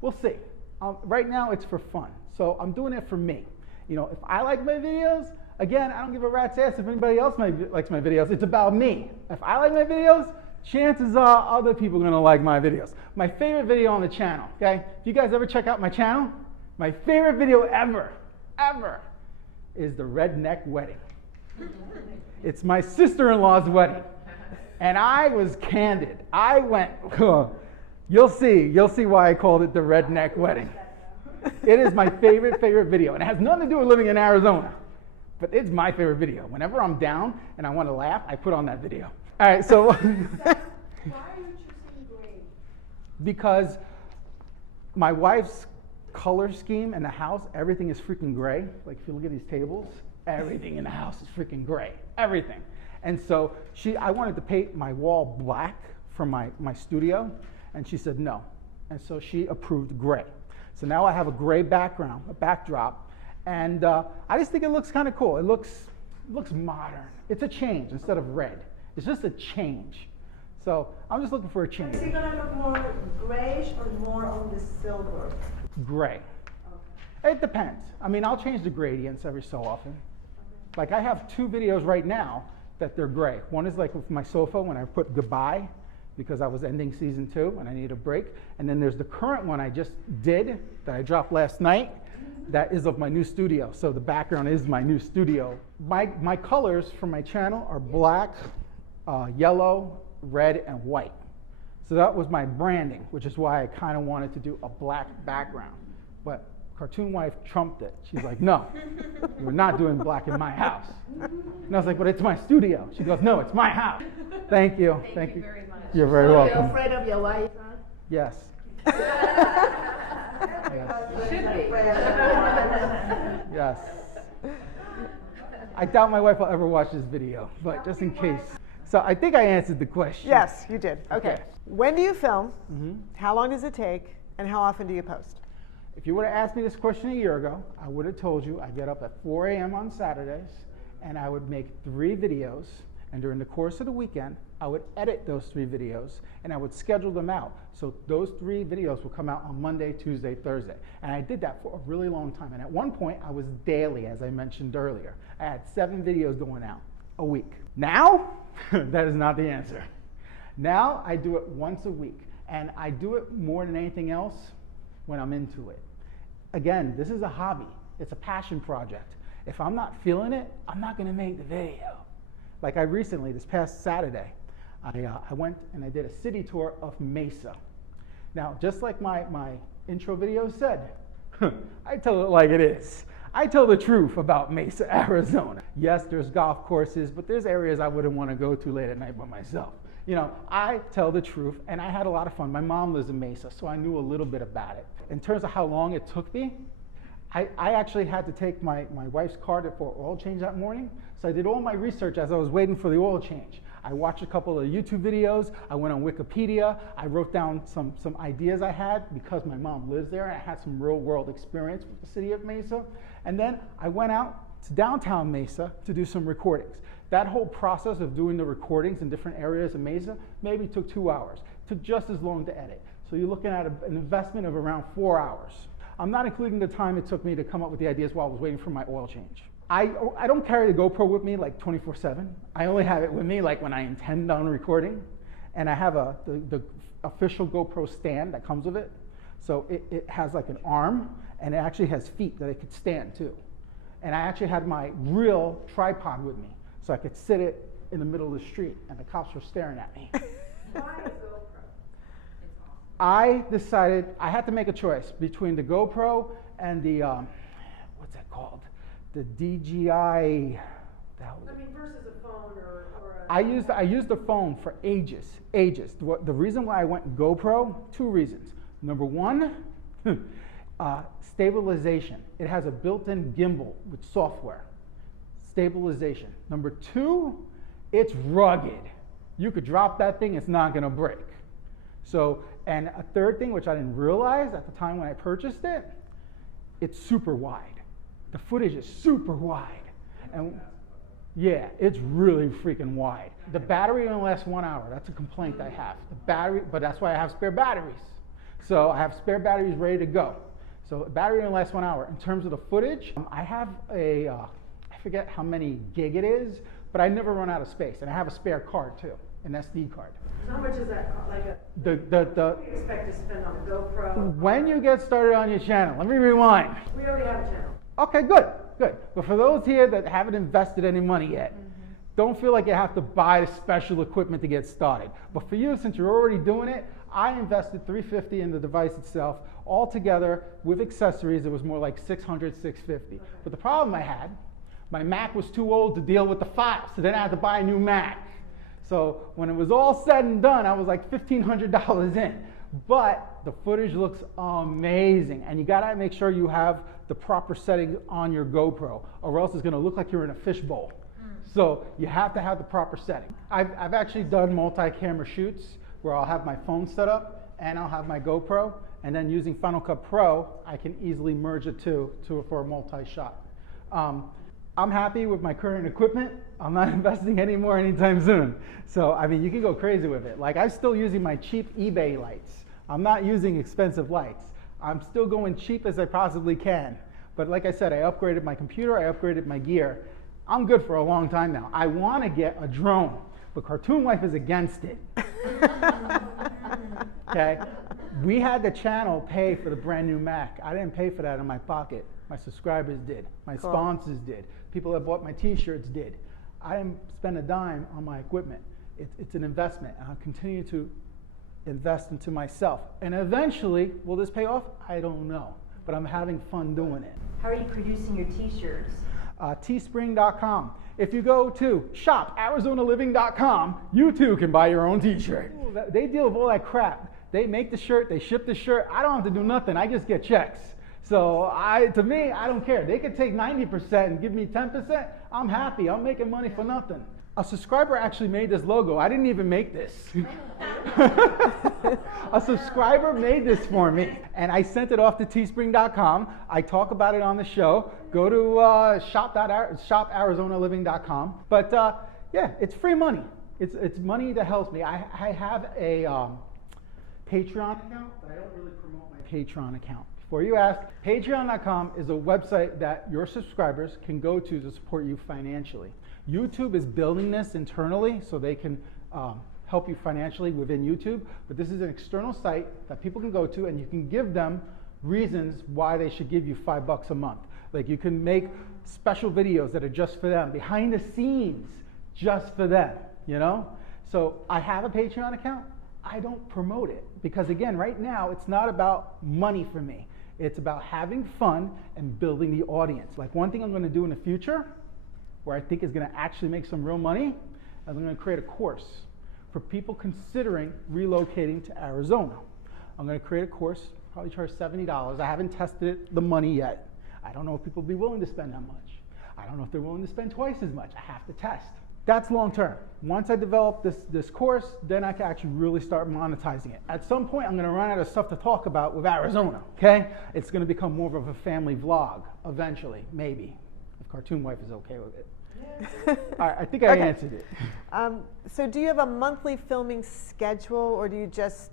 We'll see. Right now, it's for fun. So I'm doing it for me. You know, if I like my videos, again, I don't give a rat's ass if anybody else likes my videos. It's about me. If I like my videos, chances are other people are gonna like my videos. My favorite video on the channel, okay? If you guys ever check out my channel, my favorite video ever, is the redneck wedding. It's my sister-in-law's wedding. And I was candid. I went, you'll see why I called it the redneck wedding. It is my favorite video. And it has nothing to do with living in Arizona. But it's my favorite video. Whenever I'm down and I want to laugh, I put on that video. All right, so. Why are you choosing gray? Because my wife's color scheme in the house, everything is freaking gray. Like if you look at these tables, everything in the house is freaking gray. Everything. And so I wanted to paint my wall black for my studio, and she said no. And so she approved gray. So now I have a gray background, a backdrop, and I just think it looks kind of cool. It looks modern. It's a change instead of red. It's just a change. So I'm just looking for a change. Is it gonna look more grayish or more on the silver? Gray. Okay. It depends. I mean, I'll change the gradients every so often. Okay. Like I have 2 videos right now that they're gray. One is like with my sofa when I put goodbye because I was ending season 2 and I need a break. And then there's the current one I just did that I dropped last night. That is of my new studio. So the background is my new studio. My colors for my channel are black, yellow, red, and white. So that was my branding, which is why I kind of wanted to do a black background. But cartoon wife trumped it. She's like, no, we're not doing black in my house. And I was like, but it's my studio. She goes, no, it's my house. Thank you. Thank you very much. You're very welcome. You're afraid of your wife, huh? Yes. Should be. Yes. I doubt my wife will ever watch this video, but just in case. So I think I answered the question. Yes, you did. Okay. Okay. When do you film? Mm-hmm. How long does it take? And how often do you post? If you would have asked me this question a year ago, I would have told you I get up at 4 a.m. on Saturdays and I would make 3 videos. And during the course of the weekend, I would edit those 3 videos and I would schedule them out. So those 3 videos will come out on Monday, Tuesday, Thursday. And I did that for a really long time. And at one point, I was daily, as I mentioned earlier. I had 7 videos going out a week. Now, that is not the answer. Now I do it once a week. And I do it more than anything else when I'm into it. again, this is a hobby. It's a passion project. If I'm not feeling it, I'm not gonna make the video. Like I recently, this past Saturday, I went and I did a city tour of Mesa. Now, just like my intro video said, I tell it like it is. I tell the truth about Mesa, Arizona. Yes, there's golf courses, but there's areas I wouldn't want to go to late at night by myself. You know, I tell the truth, and I had a lot of fun. My mom lives in Mesa, so I knew a little bit about it. In terms of how long it took me, I actually had to take my wife's car for oil change that morning, so I did all my research as I was waiting for the oil change. I watched a couple of YouTube videos, I went on Wikipedia, I wrote down some ideas I had because my mom lives there and I had some real world experience with the city of Mesa. And then I went out to downtown Mesa to do some recordings. That whole process of doing the recordings in different areas of Mesa maybe took 2 hours. It took just as long to edit. So you're looking at an investment of around 4 hours. I'm not including the time it took me to come up with the ideas while I was waiting for my oil change. I don't carry the GoPro with me like 24/7. I only have it with me like when I intend on recording. And I have the official GoPro stand that comes with it. So it has like an arm and it actually has feet that it could stand too. And I actually had my real tripod with me so I could sit it in the middle of the street and the cops were staring at me. Why a GoPro? I decided I had to make a choice between the GoPro and the, what's that called? The DJI, I mean, versus a phone or a... I used the phone for ages. The reason why I went GoPro, 2 reasons. Number 1, stabilization. It has a built-in gimbal with software. Stabilization. Number 2, it's rugged. You could drop that thing, it's not gonna break. So, and a third thing, which I didn't realize at the time when I purchased it, it's super wide. The footage is super wide. And yeah, it's really freaking wide. The battery only lasts 1 hour. That's a complaint I have. The battery, but that's why I have spare batteries. So I have spare batteries ready to go. So the battery only lasts 1 hour. In terms of the footage, I have I forget how many gig it is, but I never run out of space. And I have a spare card too, an SD card. So how much is that, like The what do you expect to spend on a GoPro? when you get started on your channel, let me rewind. We already have a channel. Okay, good. But for those here that haven't invested any money yet, don't feel like you have to buy special equipment to get started. But for you, since you're already doing it, I invested $350 in the device itself. Altogether, with accessories, it was more like $600, $650. Okay. But the problem I had, my Mac was too old to deal with the files, so then I had to buy a new Mac. So when it was all said and done, I was like $1,500 in. But the footage looks amazing, and you gotta make sure you have the proper setting on your GoPro, or else it's gonna look like you're in a fishbowl. So you have to have the proper setting. I've actually done multi-camera shoots where I'll have my phone set up and I'll have my GoPro, and then using Final Cut Pro, I can easily merge the two for a multi-shot. I'm happy with my current equipment. I'm not investing any more anytime soon. So, I mean, you can go crazy with it. Like, I'm still using my cheap eBay lights. I'm not using expensive lights. I'm still going cheap as I possibly can. But like I said, I upgraded my computer, I upgraded my gear. I'm good for a long time now. I want to get a drone, but Cartoon Wife is against it. Okay? We had the channel pay for the brand new Mac. I didn't pay for that in my pocket. My subscribers did. My sponsors did. People that bought my t-shirts did. I didn't spend a dime on my equipment. It's an investment, and I'll continue to invest into myself. And eventually, will this pay off? I don't know, but I'm having fun doing it. How are you producing your t-shirts? Teespring.com. If you go to shoparizonaliving.com, you too can buy your own t-shirt. They deal with all that crap. They make the shirt, they ship the shirt. I don't have to do nothing. I just get checks. So to me, I don't care. They could take 90% and give me 10%. I'm happy. I'm making money for nothing. A subscriber actually made this logo. I didn't even make this. A subscriber made this for me. And I sent it off to teespring.com. I talk about it on the show. Go to shoparizonaliving.com. But yeah, it's free money. It's money that helps me. I have a Patreon account, but I don't really promote my Patreon account. Before you ask, patreon.com is a website that your subscribers can go to support you financially. YouTube is building this internally so they can help you financially within YouTube, but this is an external site that people can go to, and you can give them reasons why they should give you $5 a month. Like you can make special videos that are just for them, behind the scenes, just for them, you know? So I have a Patreon account. I don't promote it because again, right now, it's not about money for me. It's about having fun and building the audience. Like one thing I'm gonna do in the future, where I think is gonna actually make some real money, is I'm gonna create a course for people considering relocating to Arizona. I'm gonna create a course, probably charge $70. I haven't tested the money yet. I don't know if people will be willing to spend that much. I don't know if they're willing to spend twice as much. I have to test. That's long term. Once I develop this course, then I can actually really start monetizing it. At some point, I'm gonna run out of stuff to talk about with Arizona, okay? It's gonna become more of a family vlog, eventually, maybe, if Cartoon Wife is okay with it. All right, I think I answered it. So do you have a monthly filming schedule, or do you just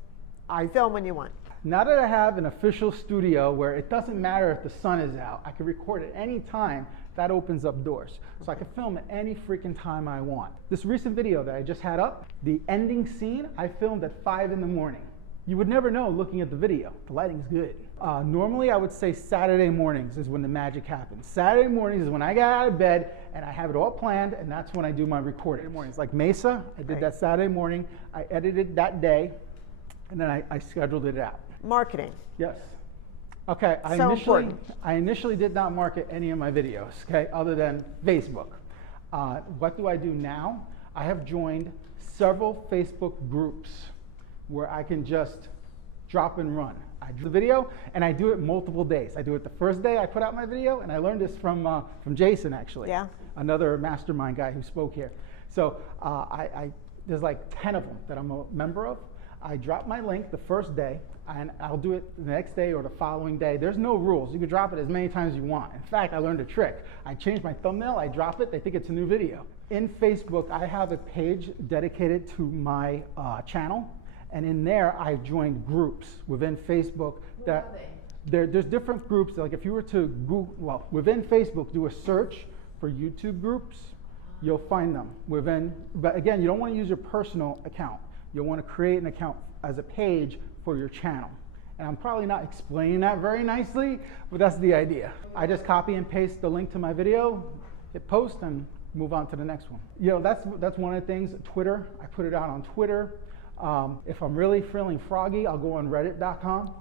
film when you want? Now that I have an official studio where it doesn't matter if the sun is out, I can record at any time, that opens up doors. So I can film at any freaking time I want. This recent video that I just had up, the ending scene, I filmed at 5 in the morning. You would never know looking at the video. The lighting's good. Normally I would say Saturday mornings is when the magic happens. Saturday mornings is when I get out of bed and I have it all planned, and that's when I do my recording. Mornings, like Mesa, I did that Saturday morning. I edited that day, and then I scheduled it out. Marketing. Yes. Okay, I initially did not market any of my videos, okay, other than Facebook. What do I do now? I have joined several Facebook groups where I can just drop and run. I do the video and I do it multiple days. I do it the first day I put out my video, and I learned this from Jason actually, another mastermind guy who spoke here. So there's like 10 of them that I'm a member of. I drop my link the first day, and I'll do it the next day or the following day. There's no rules. You can drop it as many times as you want. In fact, I learned a trick. I change my thumbnail, I drop it, they think it's a new video. In Facebook, I have a page dedicated to my channel, and in there, I've joined groups within Facebook that there's different groups. Like if you were to Google, well, within Facebook, do a search for YouTube groups, you'll find them within, but again, you don't want to use your personal account. You'll want to create an account as a page for your channel. And I'm probably not explaining that very nicely, but that's the idea. I just copy and paste the link to my video, hit post, and move on to the next one. You know, that's one of the things. Twitter, I put it out on Twitter. If I'm really feeling froggy, I'll go on reddit.com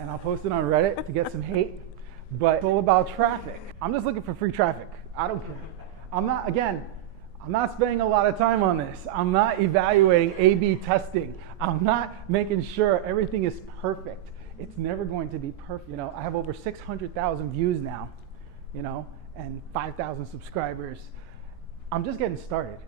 and I'll post it on Reddit to get some hate. But it's all about traffic. I'm just looking for free traffic. I don't care. I'm not spending a lot of time on this. I'm not evaluating A/B testing. I'm not making sure everything is perfect. It's never going to be perfect. You know, I have over 600,000 views now, you know, and 5,000 subscribers. I'm just getting started.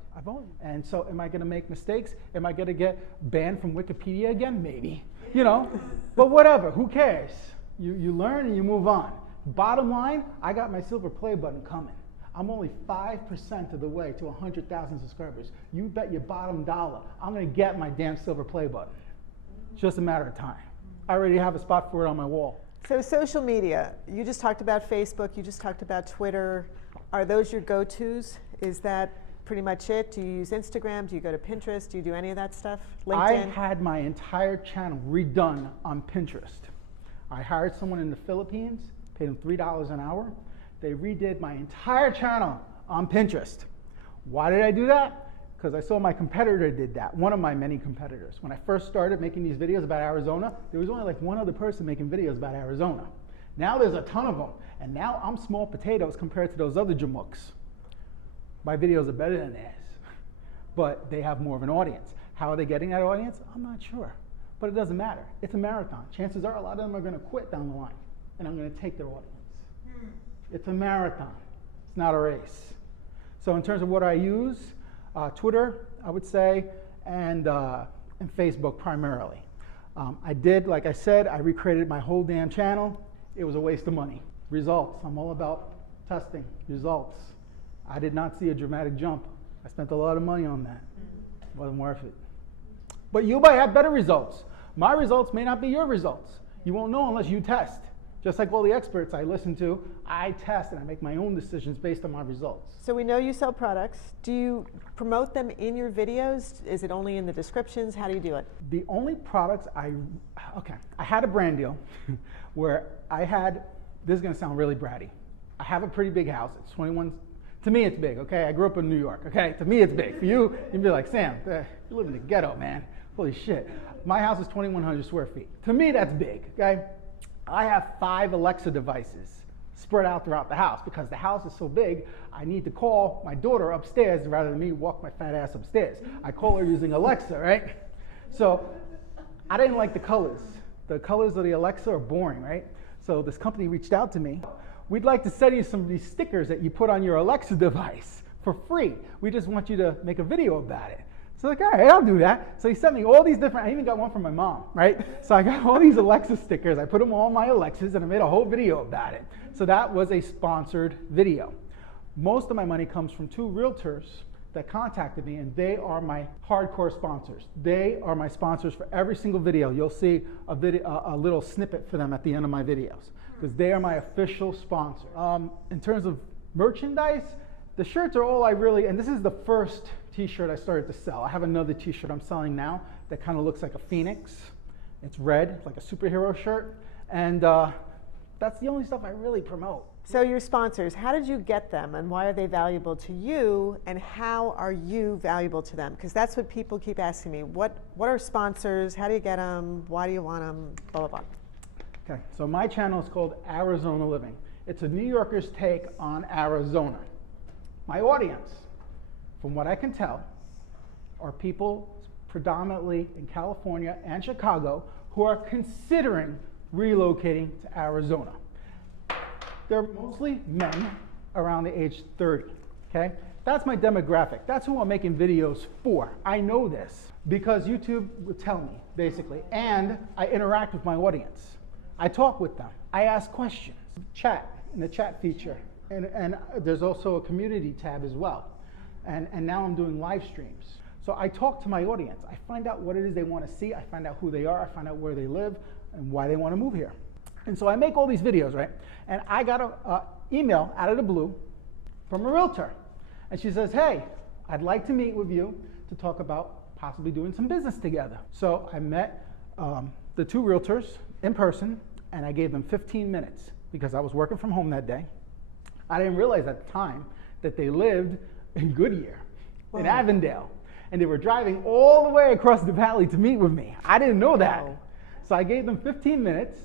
And so am I gonna make mistakes? Am I gonna get banned from Wikipedia again? Maybe, you know, but whatever, who cares? You learn and you move on. Bottom line, I got my silver play button coming. I'm only 5% of the way to 100,000 subscribers. You bet your bottom dollar, I'm gonna get my damn silver play button. It's just a matter of time. I already have a spot for it on my wall. So social media, you just talked about Facebook, you just talked about Twitter. Are those your go-tos? Is that pretty much it? Do you use Instagram? Do you go to Pinterest? Do you do any of that stuff? LinkedIn? I had my entire channel redone on Pinterest. I hired someone in the Philippines, paid them $3 an hour. They redid my entire channel on Pinterest. Why did I do that? Because I saw my competitor did that, one of my many competitors. When I first started making these videos about Arizona, there was only like one other person making videos about Arizona. Now there's a ton of them, and now I'm small potatoes compared to those other jamooks. My videos are better than theirs, but they have more of an audience. How are they getting that audience? I'm not sure, but it doesn't matter. It's a marathon. Chances are a lot of them are gonna quit down the line, and I'm gonna take their audience. It's a marathon, it's not a race. So in terms of what I use, Twitter, I would say, and Facebook primarily. I did, like I said, I recreated my whole damn channel. It was a waste of money. Results, I'm all about testing, results. I did not see a dramatic jump. I spent a lot of money on that. It wasn't worth it. But you might have better results. My results may not be your results. You won't know unless you test. Just like all the experts I listen to, I test and I make my own decisions based on my results. So we know you sell products. Do you promote them in your videos? Is it only in the descriptions? How do you do it? The only products okay, I had a brand deal where I had, this is gonna sound really bratty. I have a pretty big house, it's 21, to me it's big, okay? I grew up in New York, okay? To me it's big. For you, you'd be like, Sam, you live in the ghetto, man. Holy shit. My house is 2,100 square feet. To me that's big, okay? I have 5 Alexa devices spread out throughout the house because the house is so big, I need to call my daughter upstairs rather than me walk my fat ass upstairs. I call her using Alexa, right? So I didn't like the colors. The colors of the Alexa are boring, right? So this company reached out to me. We'd like to send you some of these stickers that you put on your Alexa device for free. We just want you to make a video about it. So like, all right, I'll do that. So he sent me all these different, I even got one from my mom, right? So I got all these Alexa stickers. I put them all on my Alexas and I made a whole video about it. So that was a sponsored video. Most of my money comes from 2 realtors that contacted me, and they are my hardcore sponsors. They are my sponsors for every single video. You'll see a little snippet for them at the end of my videos because they are my official sponsor. In terms of merchandise, the shirts are all I really, and this is the first t-shirt I started to sell. I have another t-shirt I'm selling now that kind of looks like a phoenix. It's red, like a superhero shirt, and that's the only stuff I really promote. So your sponsors, how did you get them and why are they valuable to you and how are you valuable to them? Because that's what people keep asking me. What are sponsors? How do you get them? Why do you want them? Blah, blah, blah. Okay, so my channel is called Arizona Living. It's a New Yorker's take on Arizona. My audience, from what I can tell, are people predominantly in California and Chicago who are considering relocating to Arizona. They're mostly men around the age 30, okay? That's my demographic. That's who I'm making videos for. I know this because YouTube would tell me, basically, and I interact with my audience. I talk with them. I ask questions. Chat, in the chat feature, and there's also a community tab as well. And now I'm doing live streams. So I talk to my audience. I find out what it is they want to see. I find out who they are. I find out where they live and why they want to move here. And so I make all these videos, right? And I got an email out of the blue from a realtor. And she says, hey, I'd like to meet with you to talk about possibly doing some business together. So I met the 2 realtors in person, and I gave them 15 minutes because I was working from home that day. I didn't realize at the time that they lived in Goodyear, in Avondale. And they were driving all the way across the valley to meet with me. I didn't know that. Wow. So I gave them 15 minutes,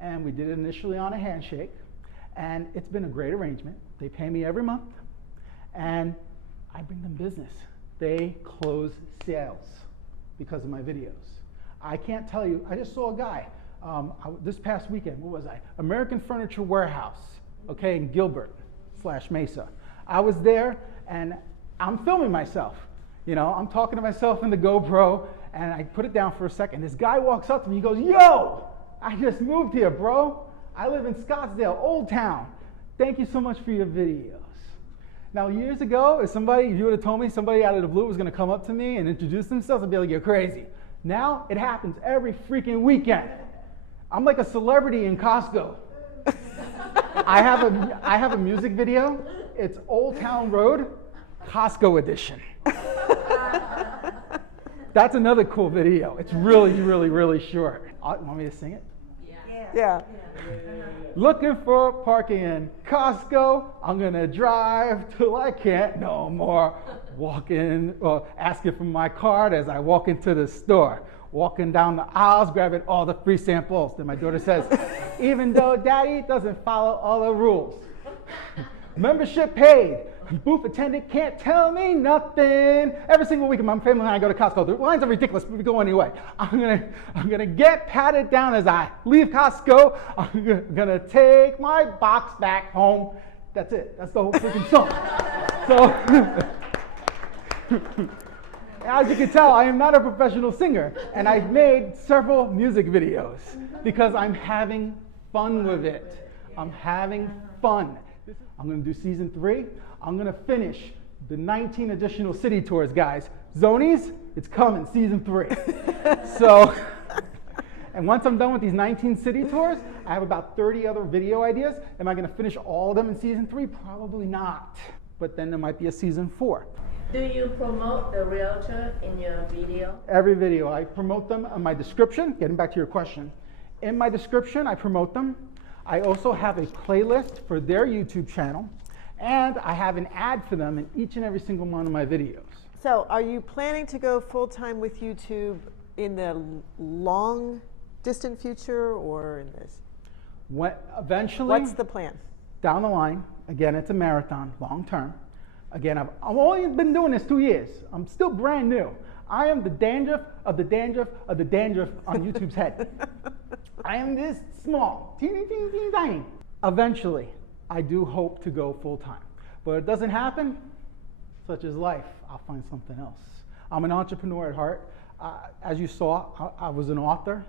and we did it initially on a handshake. And it's been a great arrangement. They pay me every month, and I bring them business. They close sales because of my videos. I can't tell you, I just saw a guy this past weekend, what was I? American Furniture Warehouse, okay, in Gilbert/Mesa. I was there, and I'm filming myself. You know, I'm talking to myself in the GoPro, and I put it down for a second. This guy walks up to me, he goes, yo, I just moved here, bro. I live in Scottsdale, Old Town. Thank you so much for your videos. Now, years ago, if you would have told me somebody out of the blue was gonna come up to me and introduce themselves, I'd be like, you're crazy. Now, it happens every freaking weekend. I'm like a celebrity in Costco. I have a music video. It's Old Town Road, Costco edition. That's another cool video. It's really, really, really short. Want me to sing it? Yeah. Looking for parking in Costco. I'm gonna drive till I can't no more. Asking for my card as I walk into the store. Walking down the aisles, grabbing all the free samples. Then my daughter says, even though daddy doesn't follow all the rules. Membership paid. Booth attendant can't tell me nothing. Every single week, my family and I go to Costco. The lines are ridiculous, but we go anyway. I'm gonna get patted down as I leave Costco. I'm gonna take my box back home. That's it. That's the whole freaking song. So, as you can tell, I am not a professional singer, and I've made several music videos because I'm having fun with it. I'm having fun. I'm going to do season 3. I'm going to finish the 19 additional city tours, guys. Zonies, it's coming, season 3. So, and once I'm done with these 19 city tours, I have about 30 other video ideas. Am I going to finish all of them in season 3? Probably not. But then there might be a season 4. Do you promote the realtor in your video? Every video, I promote them on my description. Getting back to your question. In my description, I promote them. I also have a playlist for their YouTube channel, and I have an ad for them in each and every single one of my videos. So are you planning to go full-time with YouTube in the long, distant future, or in this? Eventually, What's the plan? down the line, again, it's a marathon, long term. Again, I've only been doing this 2 years. I'm still brand new. I am the dandruff of the dandruff of the dandruff on YouTube's head. I am this small, teeny, teeny, teeny, tiny. Eventually, I do hope to go full time. But it doesn't happen, such is life. I'll find something else. I'm an entrepreneur at heart. As you saw, I was an author.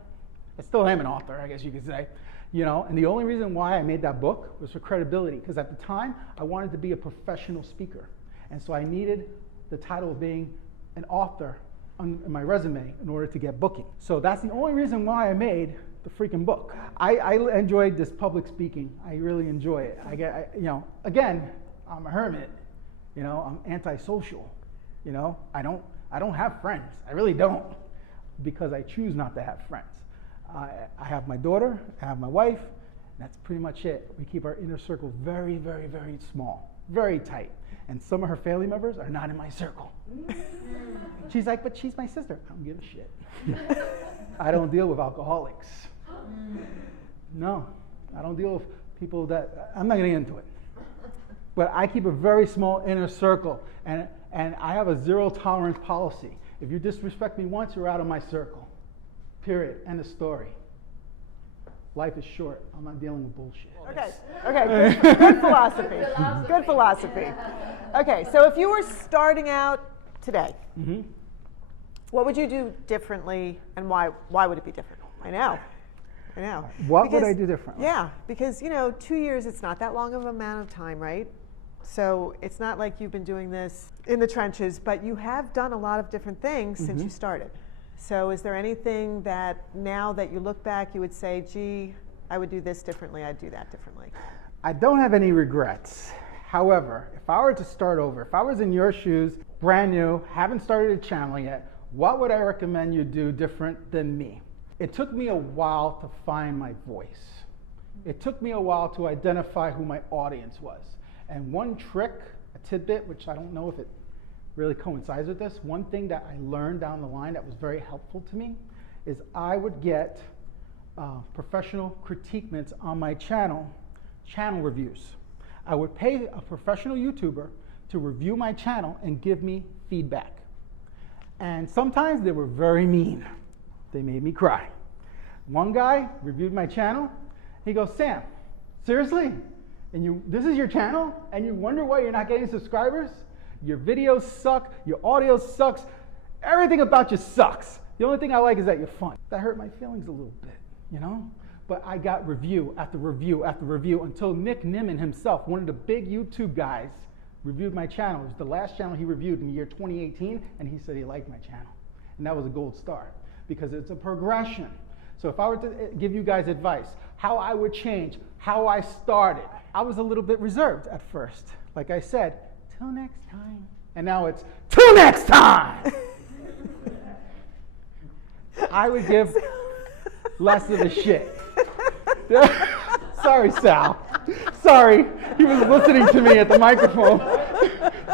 I still am an author, I guess you could say. You know, and the only reason why I made that book was for credibility, because at the time I wanted to be a professional speaker, and so I needed the title of being an author on my resume in order to get booking. So that's the only reason why I made the freaking book. I enjoyed this public speaking. I really enjoy it. You know, again, I'm a hermit. You know, I'm antisocial. You know, I don't have friends. I really don't, because I choose not to have friends. I have my daughter, I have my wife, and that's pretty much it. We keep our inner circle very, very, very small, very tight. And some of her family members are not in my circle. She's like, but she's my sister. I don't give a shit. I don't deal with alcoholics. No, I don't deal with people that, I'm not getting into it. But I keep a very small inner circle, and I have a zero tolerance policy. If you disrespect me once, you're out of my circle. Period. End of story. Life is short. I'm not dealing with bullshit. Okay, good philosophy. Good philosophy. Okay, so if you were starting out today, what would you do differently, and why would it be different? I know. What would I do differently? Yeah, because, you know, 2 years, it's not that long of an amount of time, right? So it's not like you've been doing this in the trenches, but you have done a lot of different things since you started. So is there anything that now that you look back, you would say, gee, I would do this differently, I'd do that differently? I don't have any regrets. However, if I were to start over, if I was in your shoes, brand new, haven't started a channel yet, what would I recommend you do different than me? It took me a while to find my voice. It took me a while to identify who my audience was. And one trick, a tidbit, which I don't know if it really coincides with this, one thing that I learned down the line that was very helpful to me is I would get professional critiquements on my channel reviews. I would pay a professional YouTuber to review my channel and give me feedback. And sometimes they were very mean. They made me cry. One guy reviewed my channel. He goes, Sam, seriously? And this is your channel? And you wonder why you're not getting subscribers? Your videos suck, your audio sucks, everything about you sucks. The only thing I like is that you're fun. That hurt my feelings a little bit, you know? But I got review after review after review until Nick Nimmin himself, one of the big YouTube guys, reviewed my channel. It was the last channel he reviewed in the year 2018, and he said he liked my channel. And that was a gold star, because it's a progression. So if I were to give you guys advice, how I would change, how I started, I was a little bit reserved at first. Like I said, till next time. And now it's, till next time! I would give less of a shit. Sorry, Sal. Sorry. He was listening to me at the microphone.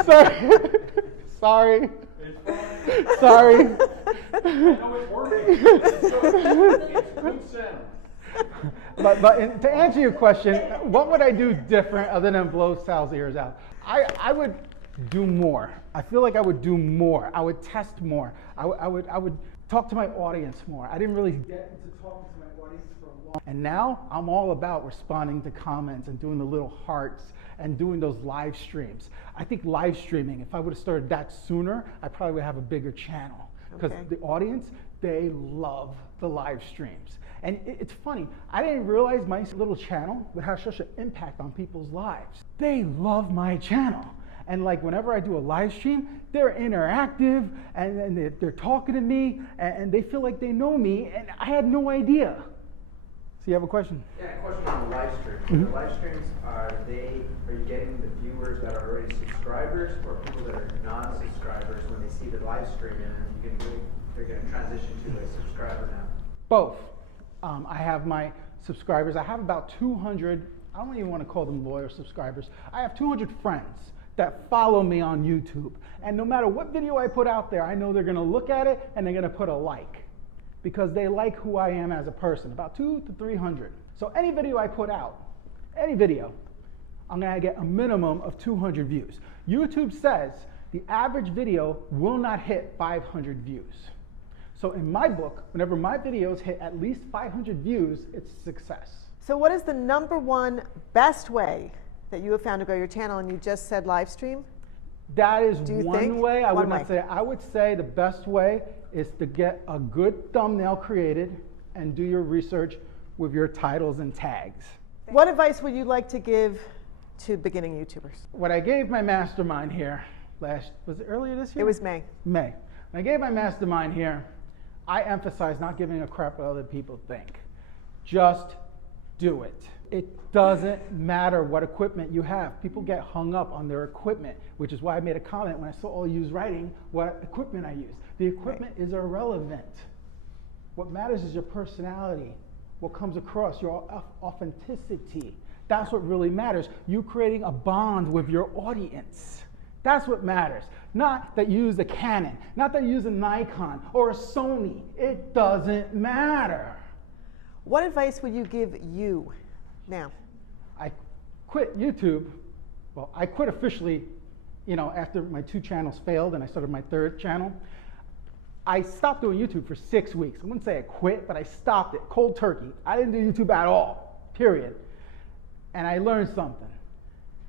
Sorry. Sorry. I know it's working. It's good sound. But to answer your question, what would I do different other than blow Sal's ears out? I would do more. I feel like I would do more. I would test more. I would talk to my audience more. I didn't really get into talking to my audience for a long time. And now I'm all about responding to comments and doing the little hearts and doing those live streams. I think live streaming, if I would have started that sooner, I probably would have a bigger channel. Because the audience, they love the live streams. And it's funny, I didn't realize my little channel would have such an impact on people's lives. They love my channel. And like whenever I do a live stream, they're interactive and they're talking to me and they feel like they know me, and I had no idea. So you have a question? Yeah, a question on the live streams. The live streams, are you getting the viewers that are already subscribed subscribers or people that are non-subscribers when they see the live stream and they're going to transition to a subscriber now? Both. I have my subscribers. I have about 200, I don't even want to call them loyal subscribers. I have 200 friends that follow me on YouTube. And no matter what video I put out there, I know they're going to look at it and they're going to put a like because they like who I am as a person, about 200 to 300. So any video I put out, any video, I'm going to get a minimum of 200 views. YouTube says the average video will not hit 500 views. So in my book, whenever my videos hit at least 500 views, it's a success. So what is the number one best way that you have found to grow your channel? And you just said live stream? That is Do you one think? way. I would One not way. say. I would say the best way is to get a good thumbnail created and do your research with your titles and tags. What advice would you like to give to beginning YouTubers? What I gave my mastermind here was it earlier this year? It was May. May. When I gave my mastermind here, I emphasize not giving a crap what other people think. Just do it. It doesn't matter what equipment you have. People get hung up on their equipment, which is why I made a comment when I saw all you writing what equipment I use. The equipment is irrelevant. What matters is your personality, what comes across, your authenticity. That's what really matters. You creating a bond with your audience. That's what matters. Not that you use a Canon, not that you use a Nikon or a Sony. It doesn't matter. What advice would you give you now? I quit YouTube. Well, I quit officially, after my 2 channels failed and I started my 3rd channel. I stopped doing YouTube for 6 weeks. I wouldn't say I quit, but I stopped it cold turkey. I didn't do YouTube at all, period. And I learned something.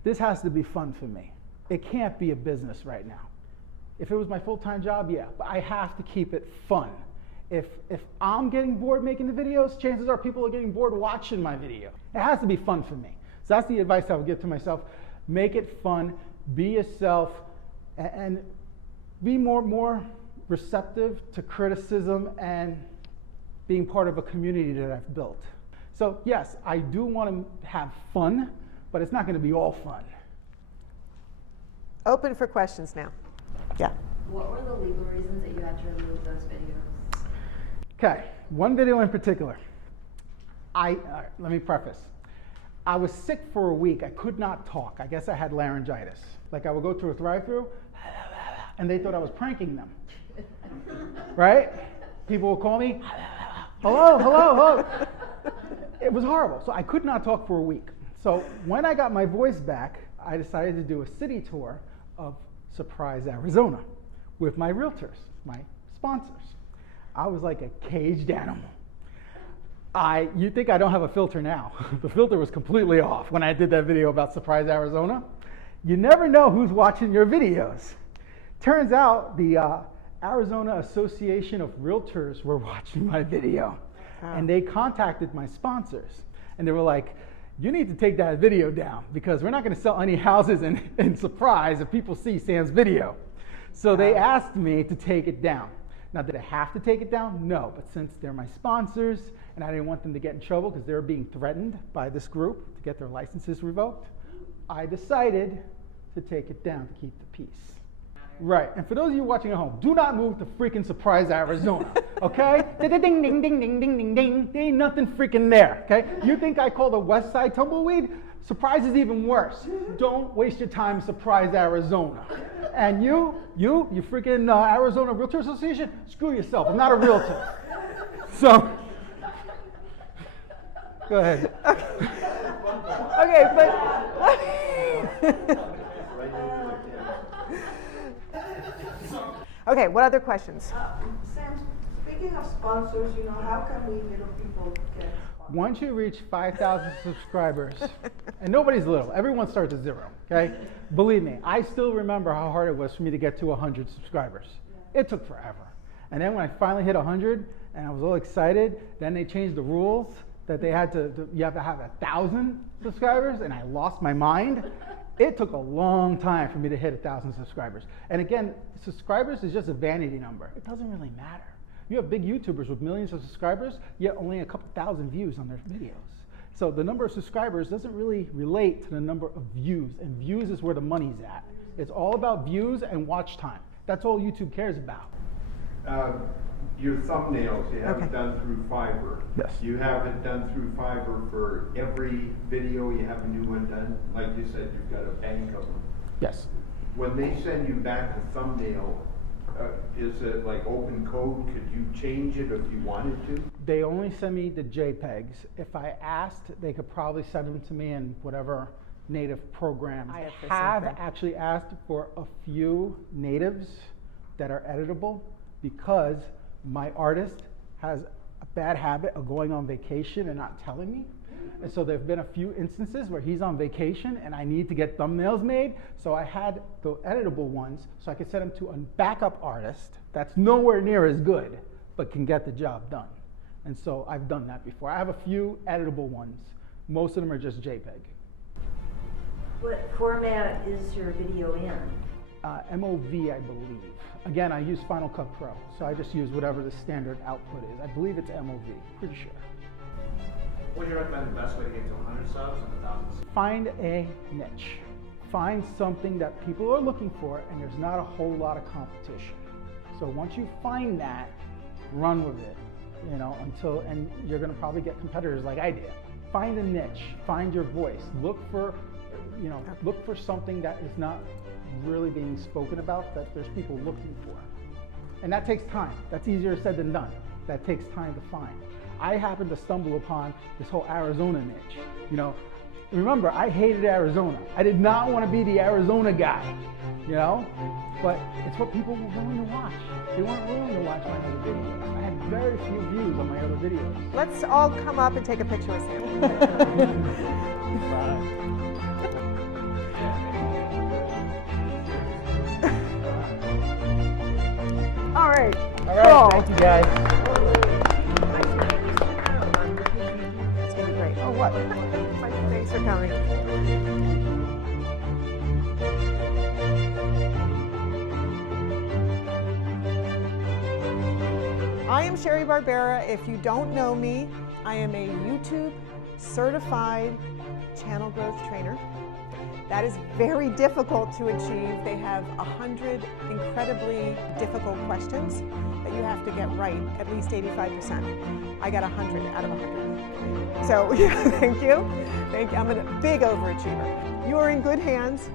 This has to be fun for me. It can't be a business right now. If it was my full-time job, yeah, but I have to keep it fun. If I'm getting bored making the videos, chances are people are getting bored watching my video. It has to be fun for me. So that's the advice I would give to myself. Make it fun, be yourself, and be more receptive to criticism and being part of a community that I've built. So yes, I do want to have fun, but it's not going to be all fun. Open for questions now. Yeah. What were the legal reasons that you had to remove those videos? Okay, one video in particular. Let me preface. I was sick for a week. I could not talk. I guess I had laryngitis. Like I would go to a drive-thru, and they thought I was pranking them. Right? People would call me, hello, hello, hello. It was horrible. So I could not talk for a week. So when I got my voice back, I decided to do a city tour of Surprise, Arizona with my realtors, my sponsors. I was like a caged animal. You think I don't have a filter now. The filter was completely off when I did that video about Surprise, Arizona. You never know who's watching your videos. Turns out the Arizona Association of Realtors were watching my video. And they contacted my sponsors. And they were like, you need to take that video down because we're not going to sell any houses in Surprise if people see Sam's video. So they asked me to take it down. Now, did I have to take it down? No, but since they're my sponsors and I didn't want them to get in trouble because they were being threatened by this group to get their licenses revoked, I decided to take it down to keep the peace. Right, and for those of you watching at home, do not move to freaking Surprise, Arizona, okay? Ding, ding, ding, ding, ding, ding, ding. There ain't nothing freaking there, okay? You think I call the West Side tumbleweed? Surprise is even worse. Don't waste your time in Surprise, Arizona. And you freaking Arizona Realtor Association, screw yourself. I'm not a realtor. So, go ahead. Okay, but okay, what other questions? Sam, speaking of sponsors, how can we little people get sponsors? Once you reach 5,000 subscribers, and nobody's little, everyone starts at 0, okay? Believe me, I still remember how hard it was for me to get to 100 subscribers. It took forever. And then when I finally hit 100, and I was all excited, then they changed the rules that you have to have 1,000 subscribers, and I lost my mind. It took a long time for me to hit 1,000 subscribers. And again, subscribers is just a vanity number. It doesn't really matter. You have big YouTubers with millions of subscribers, yet only a couple thousand views on their videos. So the number of subscribers doesn't really relate to the number of views, and views is where the money's at. It's all about views and watch time. That's all YouTube cares about. Your thumbnails, you have Okay. it done through Fiverr. Yes. You have it done through Fiverr for every video you have a new one done? Like you said, you've got a bank of them. Yes. When they send you back a thumbnail, is it like open code? Could you change it if you wanted to? They only send me the JPEGs. If I asked, they could probably send them to me in whatever native programs. I have the same have thing. actually asked for a few natives that are editable because my artist has a bad habit of going on vacation and not telling me. And so there have been a few instances where he's on vacation and I need to get thumbnails made. So I had the editable ones so I could send them to a backup artist that's nowhere near as good, but can get the job done. And so I've done that before. I have a few editable ones. Most of them are just JPEG. What format is your video in? MOV, I believe. Again, I use Final Cut Pro, so I just use whatever the standard output is. I believe it's MOV, pretty sure. What would you recommend the best way to get to 100 subs and 1,000 subs? Find a niche. Find something that people are looking for and there's not a whole lot of competition. So once you find that, run with it, you know, and you're gonna probably get competitors like I did. Find a niche, find your voice, look for something that is not really being spoken about, that there's people looking for. And that takes time. That's easier said than done. That takes time to find. I happened to stumble upon this whole Arizona niche. You know, remember, I hated Arizona. I did not want to be the Arizona guy, you know? But it's what people were willing to watch. They weren't willing to watch my other videos. I had very few views on my other videos. Let's all come up and take a picture with Sam. All right. All right, thank you guys. It's gonna be great. Oh, what? Thanks for coming. I am Sheri Barbera. If you don't know me, I am a YouTube certified channel growth trainer. That is very difficult to achieve. They have 100 incredibly difficult questions that you have to get right, at least 85%. I got 100 out of 100. So yeah, thank you. Thank you. I'm a big overachiever. You are in good hands.